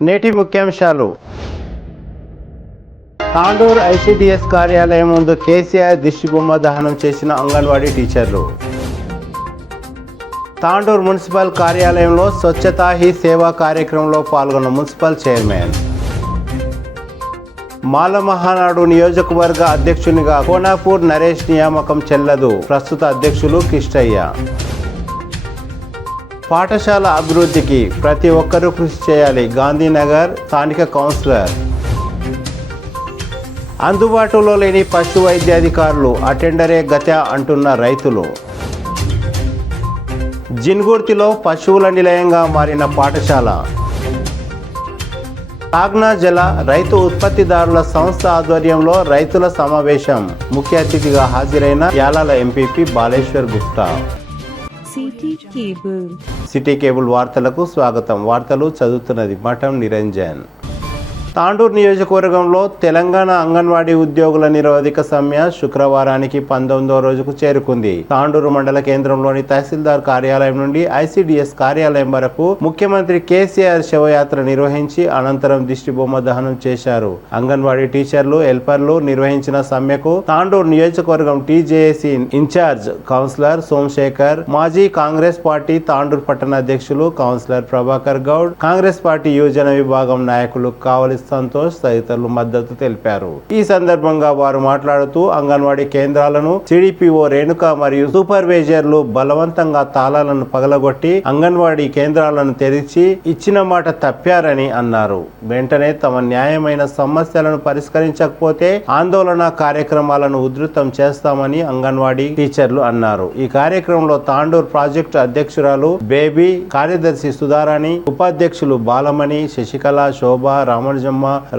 నేటి ముఖ్యాంశాలు. తాండూరు ఐసిడిఎస్ కార్యాలయం ముందు కేసీఆర్ దిష్టిబొమ్మ దహనం చేసిన అంగన్వాడీ టీచర్లు. తాండూరు మున్సిపల్ కార్యాలయంలో స్వచ్ఛతా హీ సేవా కార్యక్రమంలో పాల్గొన్న మున్సిపల్ చైర్మన్. మాల మహానాడు నియోజకవర్గ అధ్యక్షునిగా కోనాపూర్ నరేష్ నియామకం చెల్లదు. ప్రస్తుత అధ్యక్షులు కిష్టయ్య. పాఠశాల అభివృద్ధికి ప్రతి ఒక్కరూ కృషి చేయాలి. గాంధీనగర్ స్థానిక కౌన్సిలర్. అందుబాటులో లేని పశు వైద్యాధికారులు అటెండరే గత అంటున్న రైతులు. జిన్గుర్తిలో పశువుల నిలయంగా మారిన పాఠశాల. కాగ్నా జల రైతు ఉత్పత్తిదారుల సంస్థ ఆధ్వర్యంలో రైతుల సమావేశం. ముఖ్య అతిథిగా హాజరైన Yalala MPP Baleshwar Gupta. City cable వార్తలకు స్వాగతం. వార్తలు చదువుతున్నది మఠం నిరంజన్. తాండూరు నియోజకవర్గంలో తెలంగాణ అంగన్వాడీ ఉద్యోగుల నిరవధిక సమ్మె శుక్రవారానికి 19వ రోజుకు చేరుకుంది. తాండూరు మండల కేంద్రంలోని తహసీల్దార్ కార్యాలయం నుండి ఐసిడిఎస్ కార్యాలయం వరకు ముఖ్యమంత్రి కేసీఆర్ శవయాత్ర నిర్వహించి అనంతరం దిష్టిబొమ్మ దహనం చేశారు. అంగన్వాడీ టీచర్లు, హెల్పర్లు నిర్వహించిన సమ్మెకు తాండూరు నియోజకవర్గం టీజేఏసీ ఇన్ఛార్జ్ కౌన్సిలర్ సోమశేఖర్, మాజీ కాంగ్రెస్ పార్టీ తాండూరు పట్టణ అధ్యక్షులు కౌన్సిలర్ ప్రభాకర్ గౌడ్, కాంగ్రెస్ పార్టీ యువజన విభాగం నాయకులు కావలి సంతోష్ తదితరులు మద్దతు తెలిపారు. ఈ సందర్భంగా వారు మాట్లాడుతూ అంగన్వాడీ కేంద్రాలను సిడిపిఓ రేణుక మరియు సూపర్వైజర్లు బలవంతంగా తాళాలను పగలగొట్టి అంగన్వాడీ కేంద్రాలను తెరిచి ఇచ్చిన మాట తప్పారని అన్నారు. వెంటనే తమ న్యాయమైన సమస్యలను పరిష్కరించకపోతే ఆందోళన కార్యక్రమాలను ఉధృతం చేస్తామని అంగన్వాడీ టీచర్లు అన్నారు. ఈ కార్యక్రమంలో తాండూరు ప్రాజెక్టు అధ్యక్షురాలు బేబీ, కార్యదర్శి సుధారాణి, ఉపాధ్యక్షులు బాలమణి, శశికళ, శోభ, రామజమ్మ,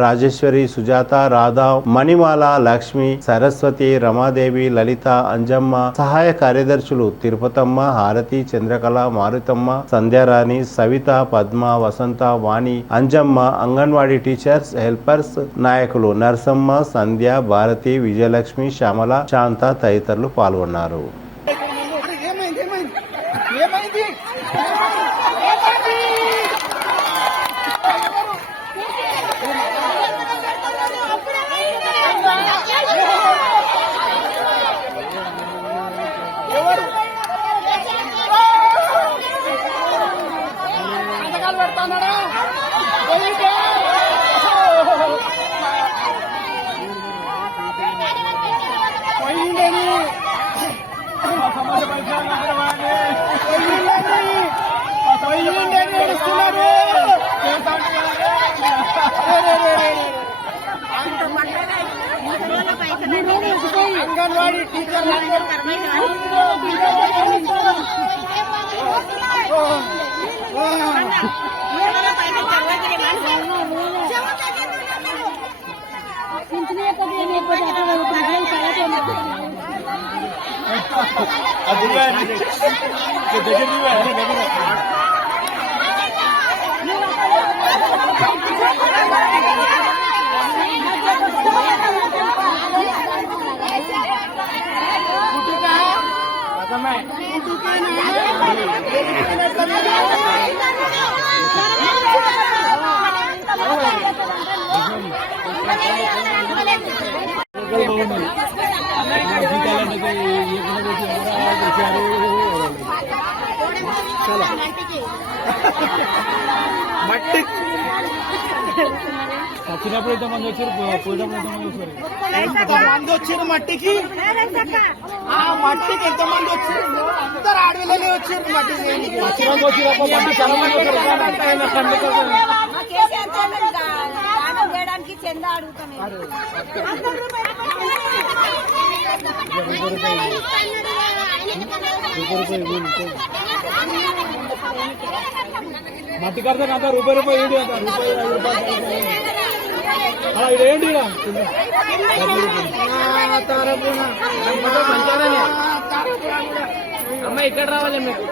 రాజేశ్వరి, సుజాత, రాధా, మణిమాల, లక్ష్మి, సరస్వతి, రమాదేవి, లలిత, అంజమ్మ, సహాయ కార్యదర్శులు తిరుపతమ్మ, హారతి, చంద్రకళ, మారుతమ్మ, సంధ్యారాణి, సవిత, పద్మ, వసంత, వాణి, అంజమ్మ, అంగన్వాడీ టీచర్స్, హెల్పర్స్ నాయకులు నర్సమ్మ, సంధ్య, భారతి, విజయలక్ష్మి, శ్యామల, శాంత తదితరులు పాల్గొన్నారు. अंगनवाड़ी टीचर మట్టి వచ్చినప్పుడు ఎంతమంది వచ్చారు, పోయినప్పుడు ఎంతమంది వచ్చారు మట్టికి. ఆ మట్టికి ఎంతమంది వచ్చారు? అందరు ఆడవిల్లనే వచ్చారు. మట్టికి చందా అడుగుతాను. మట్టి కడతా అంత రూపాయి ఏంటి అంత రూపాయి ఇదేంటి అమ్మ ఇక్కడ రావాలి మీకు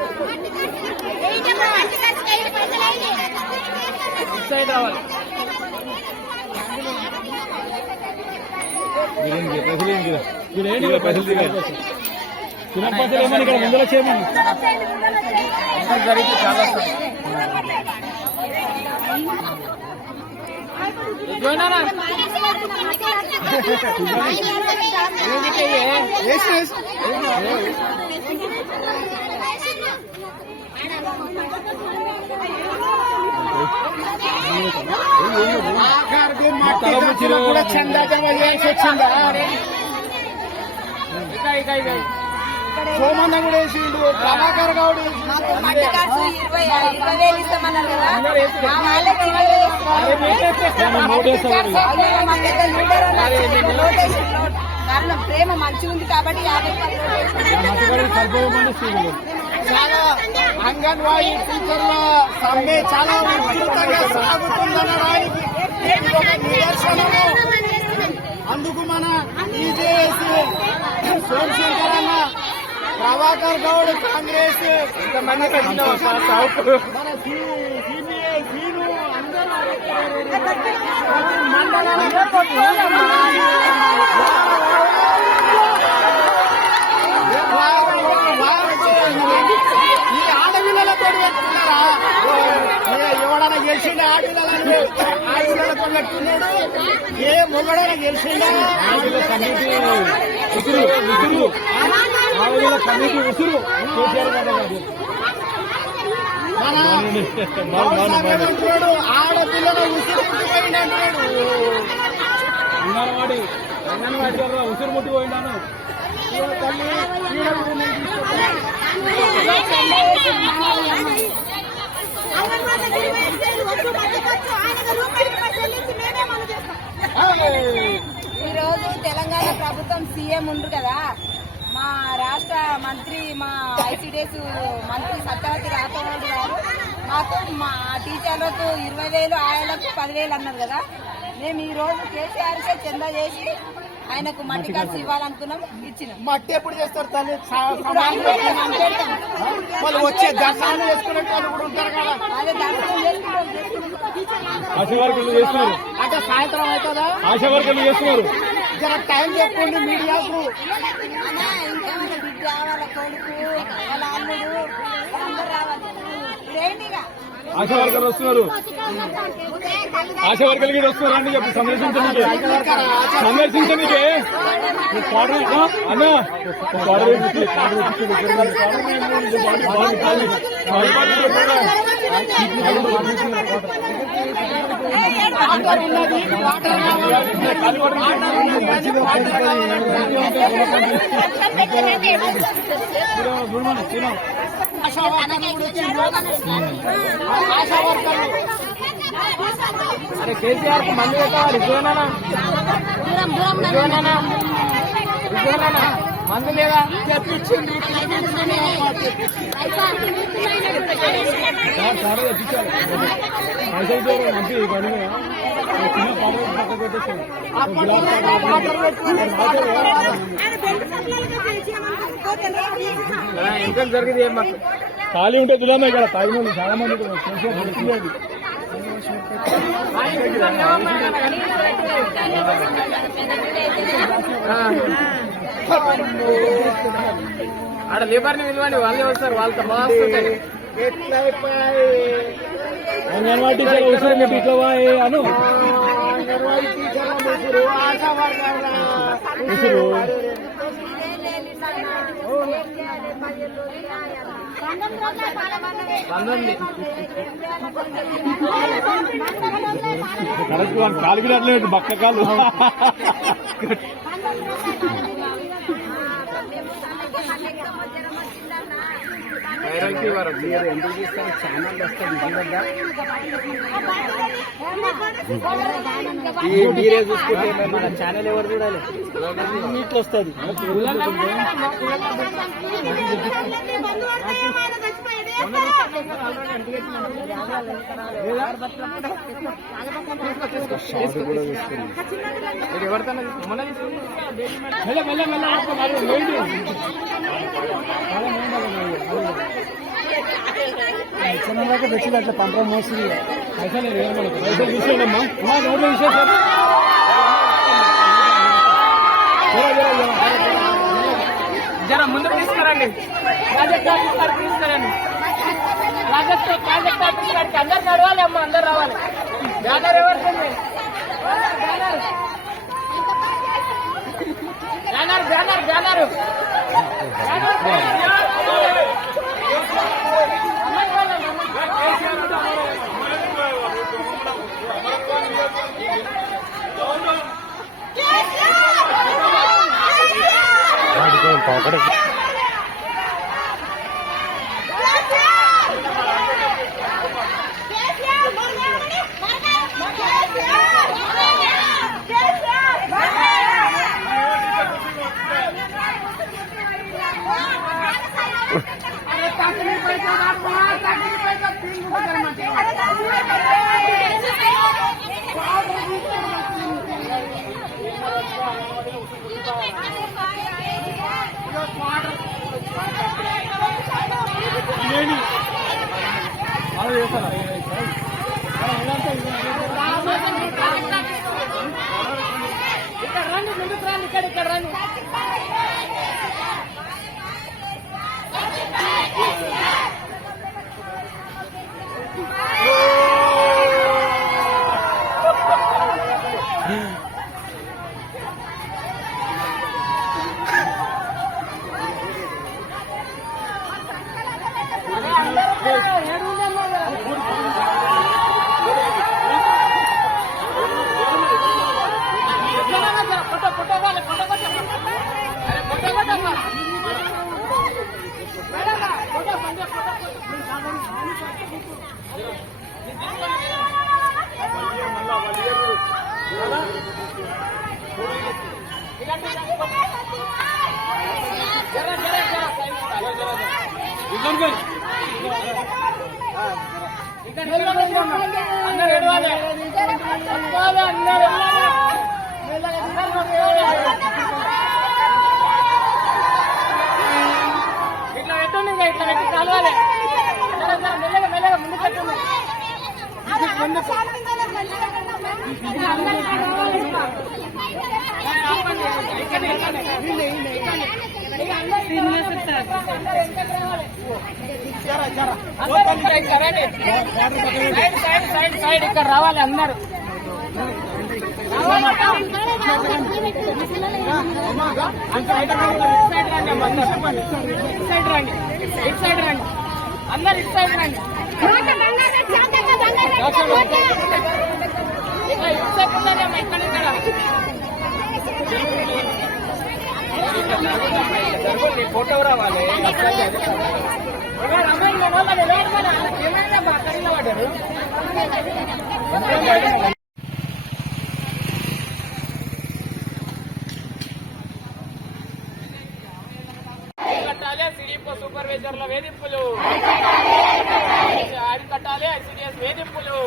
సైడ్ రావాలి. పైసలు చిన్నప్పటి ఏమని ఇక్కడ ముందులో చేయమని జరిగితే చాలా కూడా చందా జమ చేయాల్సి వచ్చిందా సోమన్న కూడా వేసిండు ప్రభాకర్ గౌడ్ కారణం ప్రేమ మంచిగా ఉంది కాబట్టి 50 చాలా అంగన్వాడీ టీచర్ల సమ్మె చాలా ఉధృతంగా సాగుతుందనడానికి నిదర్శనము. అందుకు మన టీజేఎస్ సోమశేఖర్ అన్న, ప్రభాకర్ గౌడ్ కాంగ్రెస్, మన సిపిఐ సీను ఈ ఆడపిల్లలతో పెట్టుకున్నారా? ఎవడన్నా గెలిచిండే ఆడపిల్లలతో పెట్టుకున్నాడు? ఏ మొగడైనా గెలిచిండా? అంటున్నాడు ఆడపిల్లలు ఉసురు ముట్టిపోయినట్టున్నాడు. అంగన్వాడి ఉసురు ముట్టిపోయినాను. ఈ రోజు తెలంగాణ ప్రభుత్వం సీఎం ఉండ్రు కదా, మా రాష్ట్ర మంత్రి, మా ఐసిడిఎస్ మంత్రి సత్యవతి రాథోడ్ గారు మాకు మా టీచర్లకు 20,000, ఆయనకు 10,000 అన్నారు కదా. మేము ఈ రోజు కేసీఆర్కే చందా చేసి ఆయనకు మట్టి ఖర్చు ఇవ్వాలనుకున్నాం, ఇచ్చినాం. మట్టి ఎప్పుడు చేస్తారు తల్లి? వాళ్ళు వచ్చే దర్శనం చేసుకునే వాళ్ళు కూడా ఉంటారు కదా. అదే దర్శనం చేసుకుంటాం. అంటే సాయంత్రం అవుతుందా? ఆశా వర్కర్లు చేస్తున్నారు. జర టైం చెప్పండి మీడియాకు. ఇంకా వాళ్ళ బిడ్డ, వాళ్ళ కొడుకు, వాళ్ళ అల్లుడు అందరూ రావాలి. ఏంటిగా ఆశా వర్కర్లు వస్తున్నారు. ఆశా వర్కర్లు కూడా వస్తున్నారండి. చెప్పి సందర్శించడానికి అన్న అరే కేసీఆర్ కు మంది పెట్టాలి. మందు లేదా తెప్పించింది. ఇంకా జరిగింది ఏం మాకు ఖాళీ ఉంటే దులామే కదా తాగిన వాళ్ళు చాలా మంది ఆడ లేబర్ ని విలువని వాళ్ళే వస్తారు. వాళ్ళతో బాగుంటాయి. అంగన్వాడీ టీచర్ అవసరం మీకు ఇట్లా అను అంగన్వాడీ టీచర్ల ముసురు, ఆశా వర్కర్ల ముసురు. కరెక్ట్ కాలు కూడా అట్లేదు బక్క కాలు. ఎందుకు చేస్తారు? ఛానల్ వస్తుంది మీరే చూసుకుంటే మన ఛానల్ ఎవరు చూడాలి? ఇట్లా వస్తుంది. ఎవరితో దాకా తెచ్చింది అట్లా పంపడం మోస్తుంది. పైసలు పైసలు తీసుకోండమ్మా. రోడ్లు విశేషాలు జర ముందుకు తీసుకురండి. ప్రాజెక్ట్ ఆఫీస్ గారికి తీసుకురండి. ప్రాజెక్ట్ ఆఫీస్ గారికి అందరు నడవాలి అమ్మ, అందరు రావాలి. బ్యానర్ ఎవరికండి? ఇక్కడ రండి. ఇక్కడ రావాలి అందరు. సైడ్ రండి అందరు ఇటు సైడ్ రండి. ఫోటో రావాలి. సిడిపో సూపర్వైజర్ల వేధింపులు అరికట్టాలి. ఐసిడిఎస్ వేధింపులు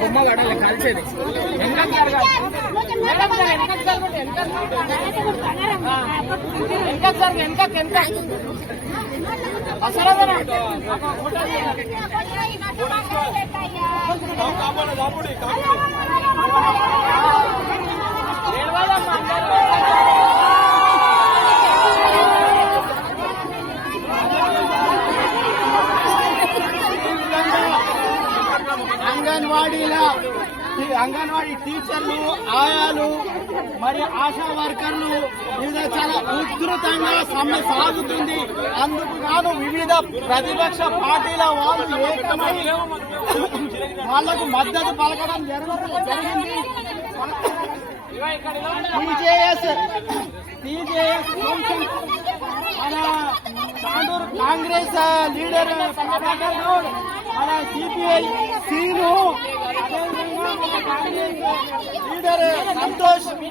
బొమ్మ కడాలి కలిసేది. వెనక అసలు అంగన్వాడీ టీచర్లు, ఆయాలు మరి ఆశా వర్కర్లు వివిధ చాలా ఉధృతంగా సమ్మె సాగుతుంది. అందుకు గాను వివిధ ప్రతిపక్ష పార్టీల వాళ్ళు ఏకమై వాళ్లకు మద్దతు పలకడం జరిగింది. టీజేఎస్ మన తాండూరు కాంగ్రెస్ లీడర్ మన సిపిఐ సీను, అదేవిధంగా లీడర్ సంతోష్ ఈ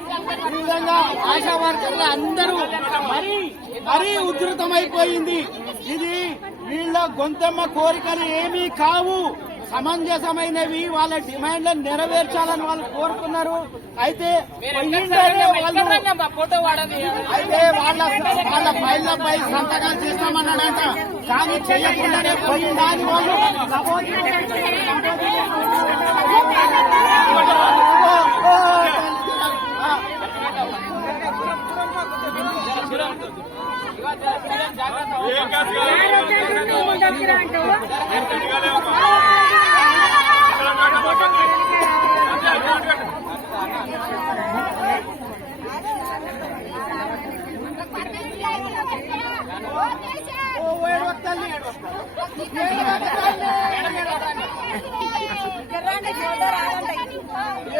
విధంగా ఆశా వర్కర్లు అందరూ మరీ ఉధృతమైపోయింది. ఇది వీళ్ళ గొంతెమ్మ కోరికలు ఏమీ కావు, సమంజసమైనవి. వాళ్ళ డిమాండ్లను నెరవేర్చాలని వాళ్ళు కోరుకున్నారు. అయితే అయితే వాళ్ళ ఫైళ్లపై సంతకాలు చేస్తామన్నాడంట, కానీ చేయకుండానే పోయిందా అని వాళ్ళు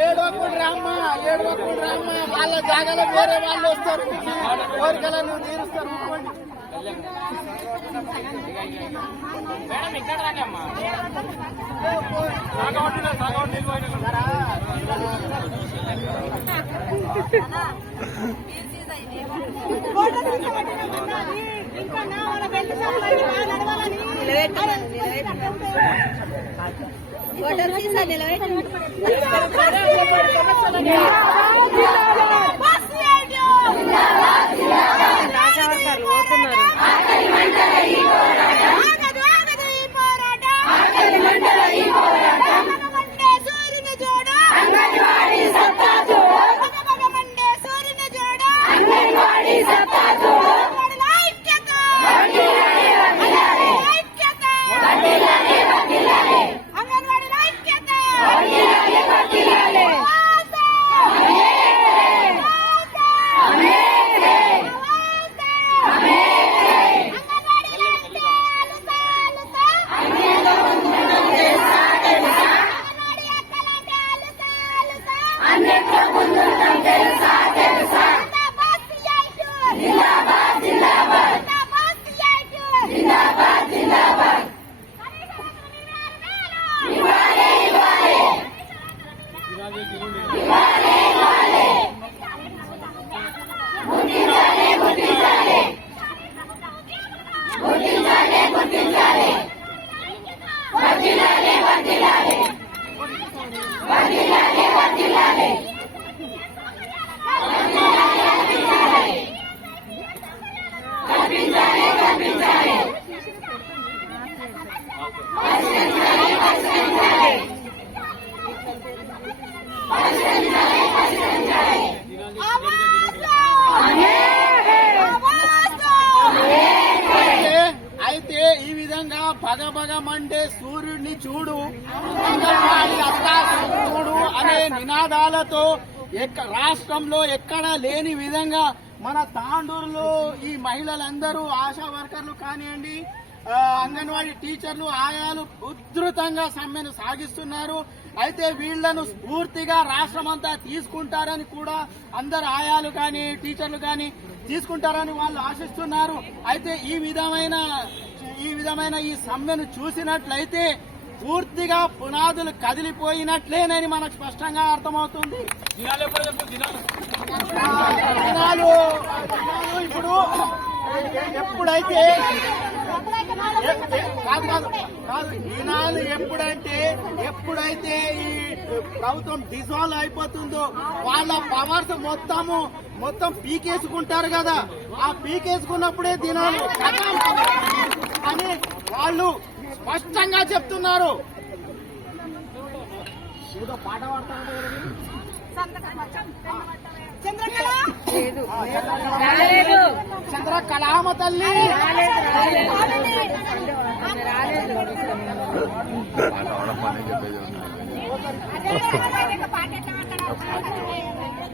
ఏడవకుండా రామ్మ వాళ్ళ జాగాలో వేరే వాళ్ళు వస్తారు, కోరికలను తీరుస్తారు. అయితే ఈ విధంగా భగభగమండే సూర్యుడిని చూడు, అంగన్వాడీ అత్తాసు చూడు అనే నినాదాలతో రాష్ట్రంలో ఎక్కడా లేని విధంగా మన తాండూరులో ఈ మహిళలందరూ ఆశా వర్కర్లు కానివ్వండి, అంగన్వాడీ టీచర్లు, ఆయాలు ఉధృతంగా సమ్మెను సాగిస్తున్నారు. అయితే వీళ్లను స్ఫూర్తిగా రాష్ట్రమంతా తీసుకుంటారని కూడా అందరు ఆయాలు కానీ టీచర్లు కానీ తీసుకుంటారని వాళ్ళు ఆశిస్తున్నారు. అయితే ఈ విధమైన ఈ సమ్మెను చూసినట్లయితే పూర్తిగా పునాదులు కదిలిపోయినట్లేనని మనకు స్పష్టంగా అర్థమవుతుంది. దినాలు ఇప్పుడు ఎప్పుడైతే దినాలు ఎప్పుడైతే ఈ ప్రభుత్వం డిజాల్వ్ అయిపోతుందో వాళ్ళ పవర్స్ మొత్తం పీకేసుకుంటారు కదా, ఆ పీకేసుకున్నప్పుడే దినాలు అని వాళ్ళు స్పష్టంగా చెప్తున్నారు. ఏదో పాట పాడతారు చంద్రకళామ తల్లి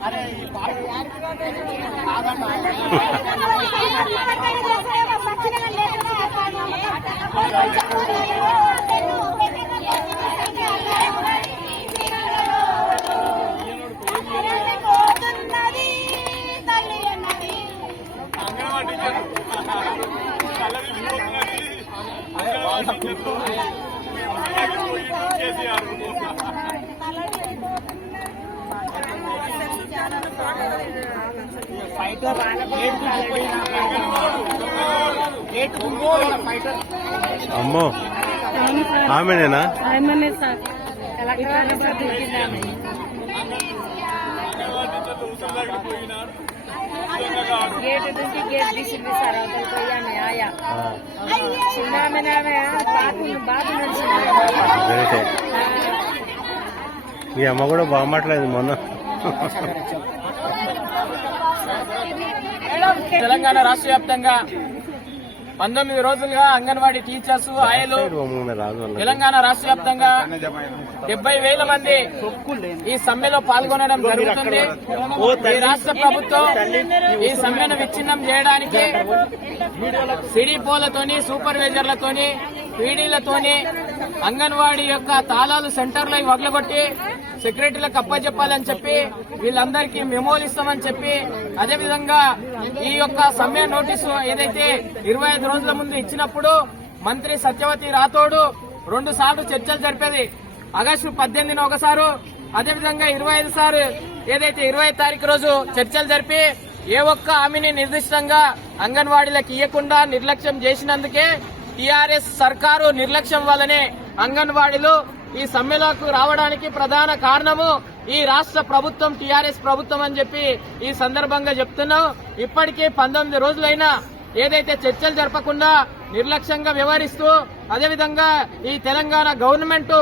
అరే ఈ పాట ఫైటర్ గేట్ గుంటూరు ఫైటర్ అమ్మో ఆమెనేనా? సార్ గేట్ నుంచి గేట్ తీసింది సార్ అవతల పోయాను ఆయా చిన్న బాబు నుంచి గ్రేటే. ఈ అమ్మ కూడా బాగా మాట్లాడేది మొన్న. తెలంగాణ రాష్ట్ర వ్యాప్తంగా 19 రోజులుగా అంగన్వాడీ టీచర్స్ ఆయలు తెలంగాణ రాష్ట్ర వ్యాప్తంగా 70,000 మంది ఈ సమ్మెలో పాల్గొనడం జరుగుతుంది. ఈ రాష్ట్ర ప్రభుత్వం ఈ సమ్మెను విచ్ఛిన్నం చేయడానికి సిడిపోలతోని సూపర్వైజర్లతోని పీడీలతోని అంగన్వాడీ యొక్క తాళాలు సెంటర్లో వగలగొట్టి సెక్రటరీలకు అప్పచెప్పాలని చెప్పి వీళ్ళందరికీ మెమోలు ఇస్తామని చెప్పి అదేవిధంగా ఈ యొక్క సమ్మె నోటీసు ఏదైతే 25 రోజుల ముందు ఇచ్చినప్పుడు మంత్రి సత్యవతి రాథోడ్ 2 సార్లు చర్చలు జరిపేది. ఆగస్టు 18న ఒకసారి, అదేవిధంగా 25 సార్లు ఏదైతే 20వ తారీఖు రోజు చర్చలు జరిపి ఏ ఒక్క హామీని నిర్దిష్టంగా అంగన్వాడీలకు ఇవ్వకుండా నిర్లక్ష్యం చేసినందుకే టీఆర్ఎస్ సర్కారు నిర్లక్ష్యం వల్లనే అంగన్వాడీలు ఈ సమ్మెలోకి రావడానికి ప్రధాన కారణము ఈ రాష్ట్ర ప్రభుత్వం టీఆర్ఎస్ ప్రభుత్వం అని చెప్పి ఈ సందర్భంగా చెప్తున్నాం. ఇప్పటికే 19 రోజులైనా ఏదైతే చర్చలు జరపకుండా నిర్లక్ష్యంగా వ్యవహరిస్తూ అదేవిధంగా ఈ తెలంగాణ గవర్నమెంట్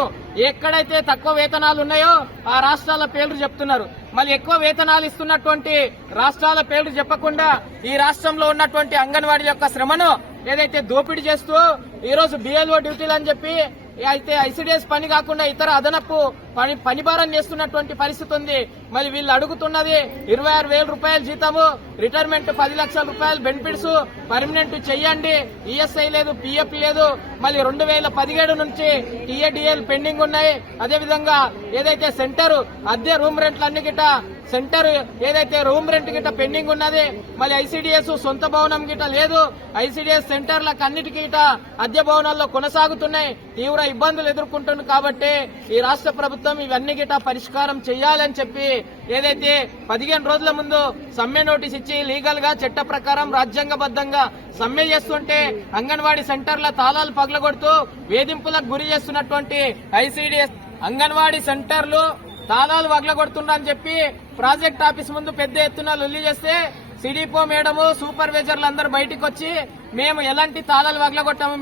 ఎక్కడైతే తక్కువ వేతనాలు ఉన్నాయో ఆ రాష్ట్రాల పేర్లు చెప్తున్నారు. మళ్ళీ ఎక్కువ వేతనాలు ఇస్తున్నటువంటి రాష్ట్రాల పేర్లు చెప్పకుండా ఈ రాష్ట్రంలో ఉన్నటువంటి అంగన్వాడీ యొక్క శ్రమను ఏదైతే దోపిడీ చేస్తూ ఈ రోజు బిఎల్ఓ డ్యూటీలు అని చెప్పి అయితే ఐసీడీఎస్ పని కాకుండా ఇతర అదనపు పనిభారం చేస్తున్నటువంటి పరిస్థితి ఉంది. మరి వీళ్ళు అడుగుతున్నది 26,000 రూపాయల జీతము, రిటైర్మెంట్ 10 లక్షల రూపాయలు బెనిఫిట్స్ పర్మనెంట్ చెయ్యండి, ఈఎస్ఐ లేదు, పిఎఫ్ లేదు. మళ్ళీ 2017 నుంచి టీఏడిఎల్ పెండింగ్ ఉన్నాయి. అదేవిధంగా ఏదైతే సెంటర్ అద్దె రూమ్ రెంట్లన్నీ గిట సెంటర్ ఏదైతే రూమ్ రెంట్ గిట్ట పెండింగ్ ఉన్నది. మళ్ళీ ఐసీడీఎస్ సొంత భవనం గిట్ట లేదు. ఐసీడీఎస్ సెంటర్లకు అన్నిటికీ గిట్ట అద్దె భవనాల్లో కొనసాగుతున్నాయి. తీవ్ర ఇబ్బందులు ఎదుర్కొంటుంది. కాబట్టి ఈ రాష్ట్ర ప్రభుత్వం ఇవన్నీ గిట్ట పరిష్కారం చేయాలని చెప్పి ఏదైతే 15 రోజుల ముందు సమ్మె నోటీస్ ఇచ్చి లీగల్ గా చట్ట ప్రకారం రాజ్యాంగబద్దంగా సమ్మె చేస్తుంటే అంగన్వాడీ సెంటర్ల తాళాలు పగలగొడుతూ వేధింపులకు గురి చేస్తున్నటువంటి ఐసీడీఎస్ అంగన్వాడీ సెంటర్లు తాళాలు వగలగొడుతున్నారని చెప్పి ప్రాజెక్ట్ ఆఫీస్ ముందు పెద్ద ఎత్తున లొల్లి చేస్తే సిడిపో మేడము సూపర్వైజర్లు అందరూ బయటకు వచ్చి మేము ఎలాంటి తాళాలు వగలగొట్టాము,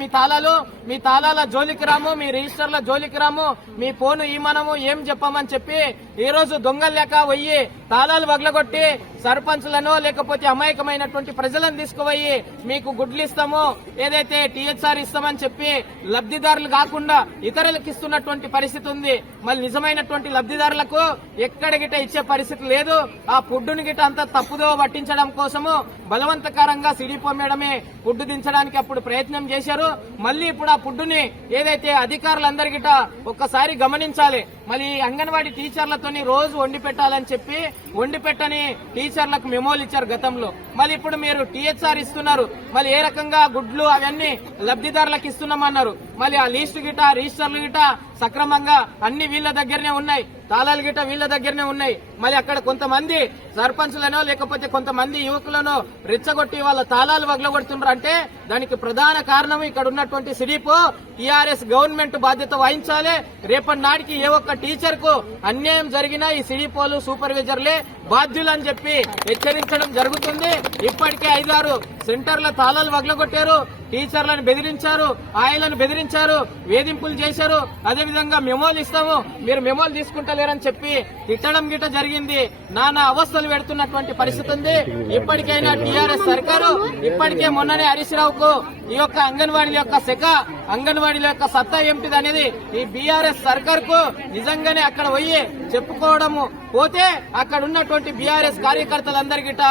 మీ తాళాల జోలికి రాము, మీ రిజిస్టర్ల జోలికి రాము, మీ ఫోను మనము ఏం చెప్పామని చెప్పి ఈ రోజు దొంగలు లేక పోయి తాళాలు వగలగొట్టి సర్పంచ్లను లేకపోతే అమాయకమైనటువంటి ప్రజలను తీసుకుపోయి మీకు గుడ్లు ఇస్తాము, ఏదైతే టీహెచ్ఆర్ ఇస్తామని చెప్పి లబ్ధిదారులు కాకుండా ఇతరులకు ఇస్తున్నటువంటి పరిస్థితి ఉంది. మళ్ళీ నిజమైనటువంటి లబ్ధిదారులకు ఎక్కడ గిట్ట ఇచ్చే పరిస్థితి లేదు. ఆ ఫుడ్డుని గిట్ట అంతా తప్పుదో పట్టించడం కోసము బలవంతకరంగా సిడిపో మేడమే ఫుడ్ దించడానికి అప్పుడు ప్రయత్నం చేశారు. మళ్ళీ ఇప్పుడు ఆ ఫుడ్డుని ఏదైతే అధికారులందరి గిట్ట ఒక్కసారి గమనించాలి. మళ్ళీ అంగన్వాడీ టీచర్లతోని రోజు వండి పెట్టాలని చెప్పి వండి పెట్టని టీచర్లకు మెమోలు ఇచ్చారు గతంలో. మళ్ళీ ఇప్పుడు మీరు టీహెచ్ఆర్ ఇస్తున్నారు, మళ్ళీ ఏ రకంగా గుడ్లు అవన్నీ లబ్ధిదారులకు ఇస్తున్నామన్నారు. మళ్ళీ ఆ లిస్టు గిట రిజిస్టర్లు గిట సక్రమంగా అన్ని వీళ్ళ దగ్గరనే ఉన్నాయి, తాళాలు గిట వీళ్ళ దగ్గరనే ఉన్నాయి. మళ్ళీ అక్కడ కొంతమంది సర్పంచ్లనో లేకపోతే కొంతమంది యువకులను రెచ్చగొట్టి వాళ్ళ తాళాలు వగలగొడుతున్నారు. అంటే దానికి ప్రధాన కారణం ఇక్కడ ఉన్నటువంటి సిడిపో టీఆర్ఎస్ గవర్నమెంట్ బాధ్యత వహించాలి. రేపటి నాటికి ఏ ఒక్క టీచర్ కు అన్యాయం జరిగినా ఈ సిడిపోలు సూపర్వైజర్లే బాధ్యులని చెప్పి హెచ్చరించడం జరుగుతుంది. ఇప్పటికే 5-6 సెంటర్ల తాళాలు వగలగొట్టారు, టీచర్లను బెదిరించారు, ఆయలను బెదిరించారు, వేధింపులు చేశారు. అదేవిధంగా మెమోలు ఇస్తాము, మీరు మెమోలు తీసుకుంటలేరని చెప్పి తిట్టడం గిట్ట జరిగింది. నానా అవస్థలు పెడుతున్నటువంటి పరిస్థితి ఉంది. ఇప్పటికైనా టీఆర్ఎస్ సర్కారు ఇప్పటికే మొన్ననే హరీష్ రావుకు ఈ యొక్క అంగన్వాడీల యొక్క శాఖ అంగన్వాడీల యొక్క సత్తా ఏమిటిది అనేది ఈ బీఆర్ఎస్ సర్కార్ కు నిజంగానే అక్కడ పోయి చెప్పుకోవడము పోతే అక్కడ ఉన్నటువంటి బీఆర్ఎస్ కార్యకర్తలందరి గిట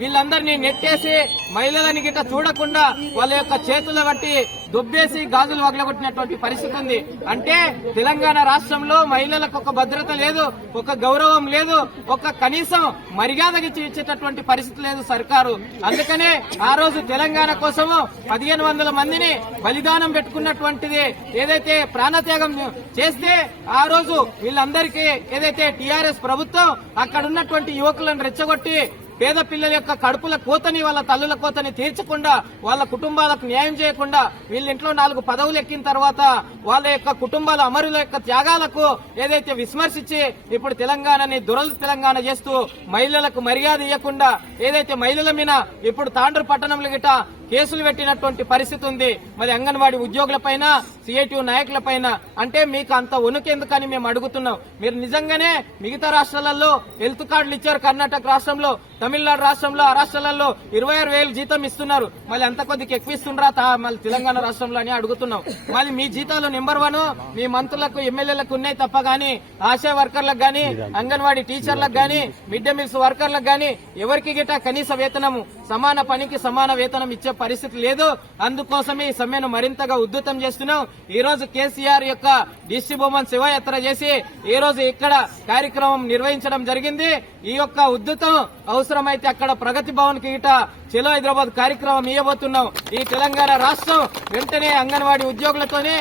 వీళ్ళందరినీ నెట్టేసి మహిళలని గిట చూడకుండా వాళ్ళ యొక్క చేతుల బట్టి దుబ్బేసి గాజులు వగలగొట్టినటువంటి పరిస్థితి ఉంది. అంటే తెలంగాణ రాష్ట్రంలో మహిళలకు ఒక భద్రత లేదు, ఒక గౌరవం లేదు, ఒక కనీసం మర్యాదకి ఇచ్చేటటువంటి పరిస్థితి లేదు సర్కారు. అందుకనే ఆ రోజు తెలంగాణ కోసము 1500 మందిని బలిదానం పెట్టుకున్నటువంటిది ఏదైతే ప్రాణత్యాగం చేస్తే ఆ రోజు వీళ్ళందరికీ ఏదైతే టీఆర్ఎస్ ప్రభుత్వం అక్కడ ఉన్నటువంటి యువకులను రెచ్చగొట్టి పేద పిల్లల యొక్క కడుపుల కోతని, వాళ్ళ తల్లుల కోతని తీర్చకుండా, వాళ్ళ కుటుంబాలకు న్యాయం చేయకుండా, వీళ్ళ ఇంట్లో 4 పదవులు ఎక్కిన తర్వాత వాళ్ళ యొక్క కుటుంబాల అమరుల యొక్క త్యాగాలకు ఏదైతే విస్మర్శించి ఇప్పుడు తెలంగాణని దురల తెలంగాణ చేస్తూ మహిళలకు మర్యాద ఇవ్వకుండా ఏదైతే మహిళల మీద ఇప్పుడు తాండూరు పట్టణంలో గిట కేసులు పెట్టినటువంటి పరిస్థితి ఉంది. మరి అంగన్వాడీ ఉద్యోగుల పైన, సిఐటియు నాయకుల పైన. అంటే మీకు అంత వణుకెందుకని మేము అడుగుతున్నాం. మీరు నిజంగానే మిగతా రాష్ట్రాలలో హెల్త్ కార్డులు ఇచ్చారు, కర్ణాటక రాష్ట్రంలో, తమిళనాడు రాష్ట్రంలో, ఆ రాష్ట్రాలలో 26,000 జీతం ఇస్తున్నారు. మళ్ళీ అంత కొద్దిగా ఎక్కువ ఇస్తుండ్రా మళ్ళీ తెలంగాణ రాష్ట్రంలో అని అడుగుతున్నాం. మళ్ళీ మీ జీతాలు నెంబర్ 1 మీ మంత్రులకు, ఎమ్మెల్యేలకు ఉన్నాయి తప్ప గానీ ఆశా వర్కర్లకు గానీ, అంగన్వాడీ టీచర్లకు గానీ, మిడ్ డే మీల్స్ వర్కర్లకు గానీ ఎవరికి గిట కనీస వేతనము, సమాన పనికి సమాన వేతనం ఇచ్చే పరిస్థితి లేదు. అందుకోసమే ఈ సమ్మెను మరింతగా ఉధృతం చేస్తున్నాం. ఈ రోజు కేసీఆర్ యొక్క డిస్టి బొమ్మన్ శివయాత్ర చేసి ఈ రోజు ఇక్కడ కార్యక్రమం నిర్వహించడం జరిగింది. ఈ యొక్క ఉధృతం అవసరమైతే అక్కడ ప్రగతి భవన్ కి గిట చలో హైదరాబాద్ కార్యక్రమం ఇవ్వబోతున్నాం. ఈ తెలంగాణ రాష్ట్రం వెంటనే అంగన్వాడీ ఉద్యోగులతోనే,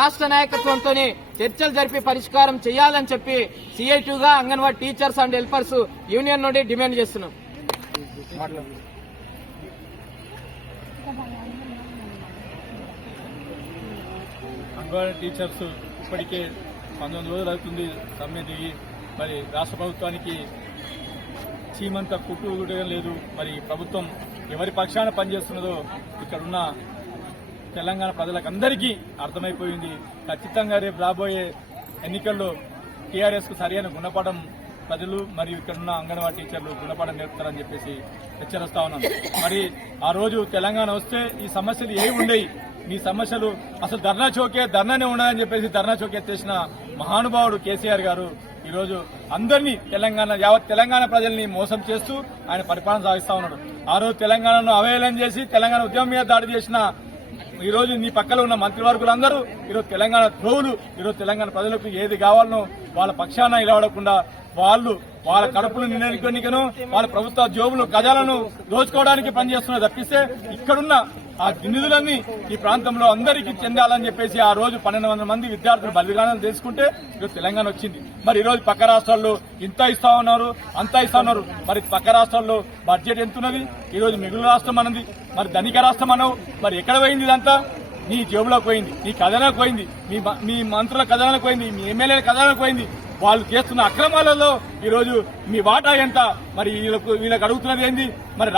రాష్ట్ర నాయకత్వంతో చర్చలు జరిపి పరిష్కారం చేయాలని చెప్పి సిఐటిగా Anganwadi teachers and helpers union నుండి డిమాండ్ చేస్తున్నాం. అంగన్వాడీ టీచర్స్ ఇప్పటికే 19 రోజులు అవుతుంది సమ్మె దిగి. మరి రాష్ట్ర ప్రభుత్వానికి చీమంత కుట్టు లేదు. మరి ప్రభుత్వం ఎవరి పక్షాన పనిచేస్తున్నదో ఇక్కడున్న తెలంగాణ ప్రజలకందరికీ అర్థమైపోయింది. ఖచ్చితంగా రేపు రాబోయే ఎన్నికల్లో టీఆర్ఎస్ కు సరైన గుణపాఠం ప్రజలు మరియు ఇక్కడున్న అంగన్వాడీ టీచర్లు గుణపాఠం నేర్పుతారని చెప్పేసి హెచ్చరిస్తా ఉన్నాం. మరి ఆ రోజు తెలంగాణ వస్తే ఈ సమస్యలు ఏవి ఉండేవి, మీ సమస్యలు అసలు ధర్నానే ఉండదని చెప్పేసి ధర్నా చౌక్ ఎత్తేసిన మహానుభావుడు కేసీఆర్ గారు ఈరోజు అందరినీ యావత్ తెలంగాణ ప్రజల్ని మోసం చేస్తూ ఆయన పరిపాలన సాగిస్తా ఉన్నాడు. ఆ రోజు తెలంగాణను అవహేళన చేసి తెలంగాణ ఉద్యమం మీద దాడి చేసిన ఈ రోజు నీ పక్కన ఉన్న మంత్రివర్గులందరూ ఈరోజు తెలంగాణ ద్రోహులు. ఈరోజు తెలంగాణ ప్రజలకు ఏది కావాలనో వాళ్ళ పక్షాన నిలబడకుండా వాళ్ళ కడుపులు నిన్నెనికను వాళ్ళ ప్రభుత్వ జోబులు గజాలను దోచుకోవడానికి పనిచేస్తున్నారు తప్పిస్తే ఇక్కడున్న ఆ నిధులన్నీ ఈ ప్రాంతంలో అందరికీ చెందాలని చెప్పేసి ఆ రోజు 1,200 మంది విద్యార్థులు బలిదానాలు చేసుకుంటే ఈరోజు తెలంగాణ వచ్చింది. మరి ఈ రోజు పక్క రాష్ట్రాల్లో ఇంత ఇస్తా ఉన్నారు, అంతా ఇస్తా ఉన్నారు. మరి పక్క రాష్ట్రాల్లో బడ్జెట్ ఎంతున్నది, ఈ రోజు మిగులు రాష్ట్రం అన్నది, మరి ధనిక రాష్ట్రం అనవు. మరి ఎక్కడ పోయింది ఇదంతా? నీ జేబులోకి పోయింది, నీ ఖజానాకు పోయింది, మీ మంత్రుల ఖజానాకు పోయింది, మీ ఎమ్మెల్యేల ఖజానాకు పోయింది. వాళ్ళు చేస్తున్న అక్రమాలలో ఈరోజు మీ వాటా ఎంత? మరి వీళ్ళకి అడుగుతున్నది ఏంది? మరి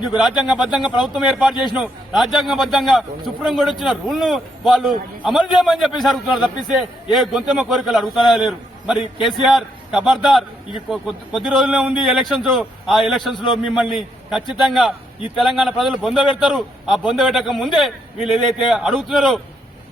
నీకు రాజ్యాంగబద్దంగా ప్రభుత్వం ఏర్పాటు చేసినావు, రాజ్యాంగబద్దంగా సుప్రీంకోర్టు వచ్చిన రూల్ ను వాళ్ళు అమలు చేయమని చెప్పేసి అడుగుతున్నారు తప్పిస్తే ఏ గొంతెమ్మ కోరికలు అడుగుతారా లేరు. మరి కేసీఆర్ ఖబర్దార్, ఇది కొద్ది రోజుల్లో ఉంది ఎలక్షన్స్. ఆ ఎలక్షన్స్ లో మిమ్మల్ని ఖచ్చితంగా ఈ తెలంగాణ ప్రజలు బొంద పెడతారు. ఆ బొంద పెట్టక ముందే వీళ్ళు ఏదైతే అడుగుతున్నారో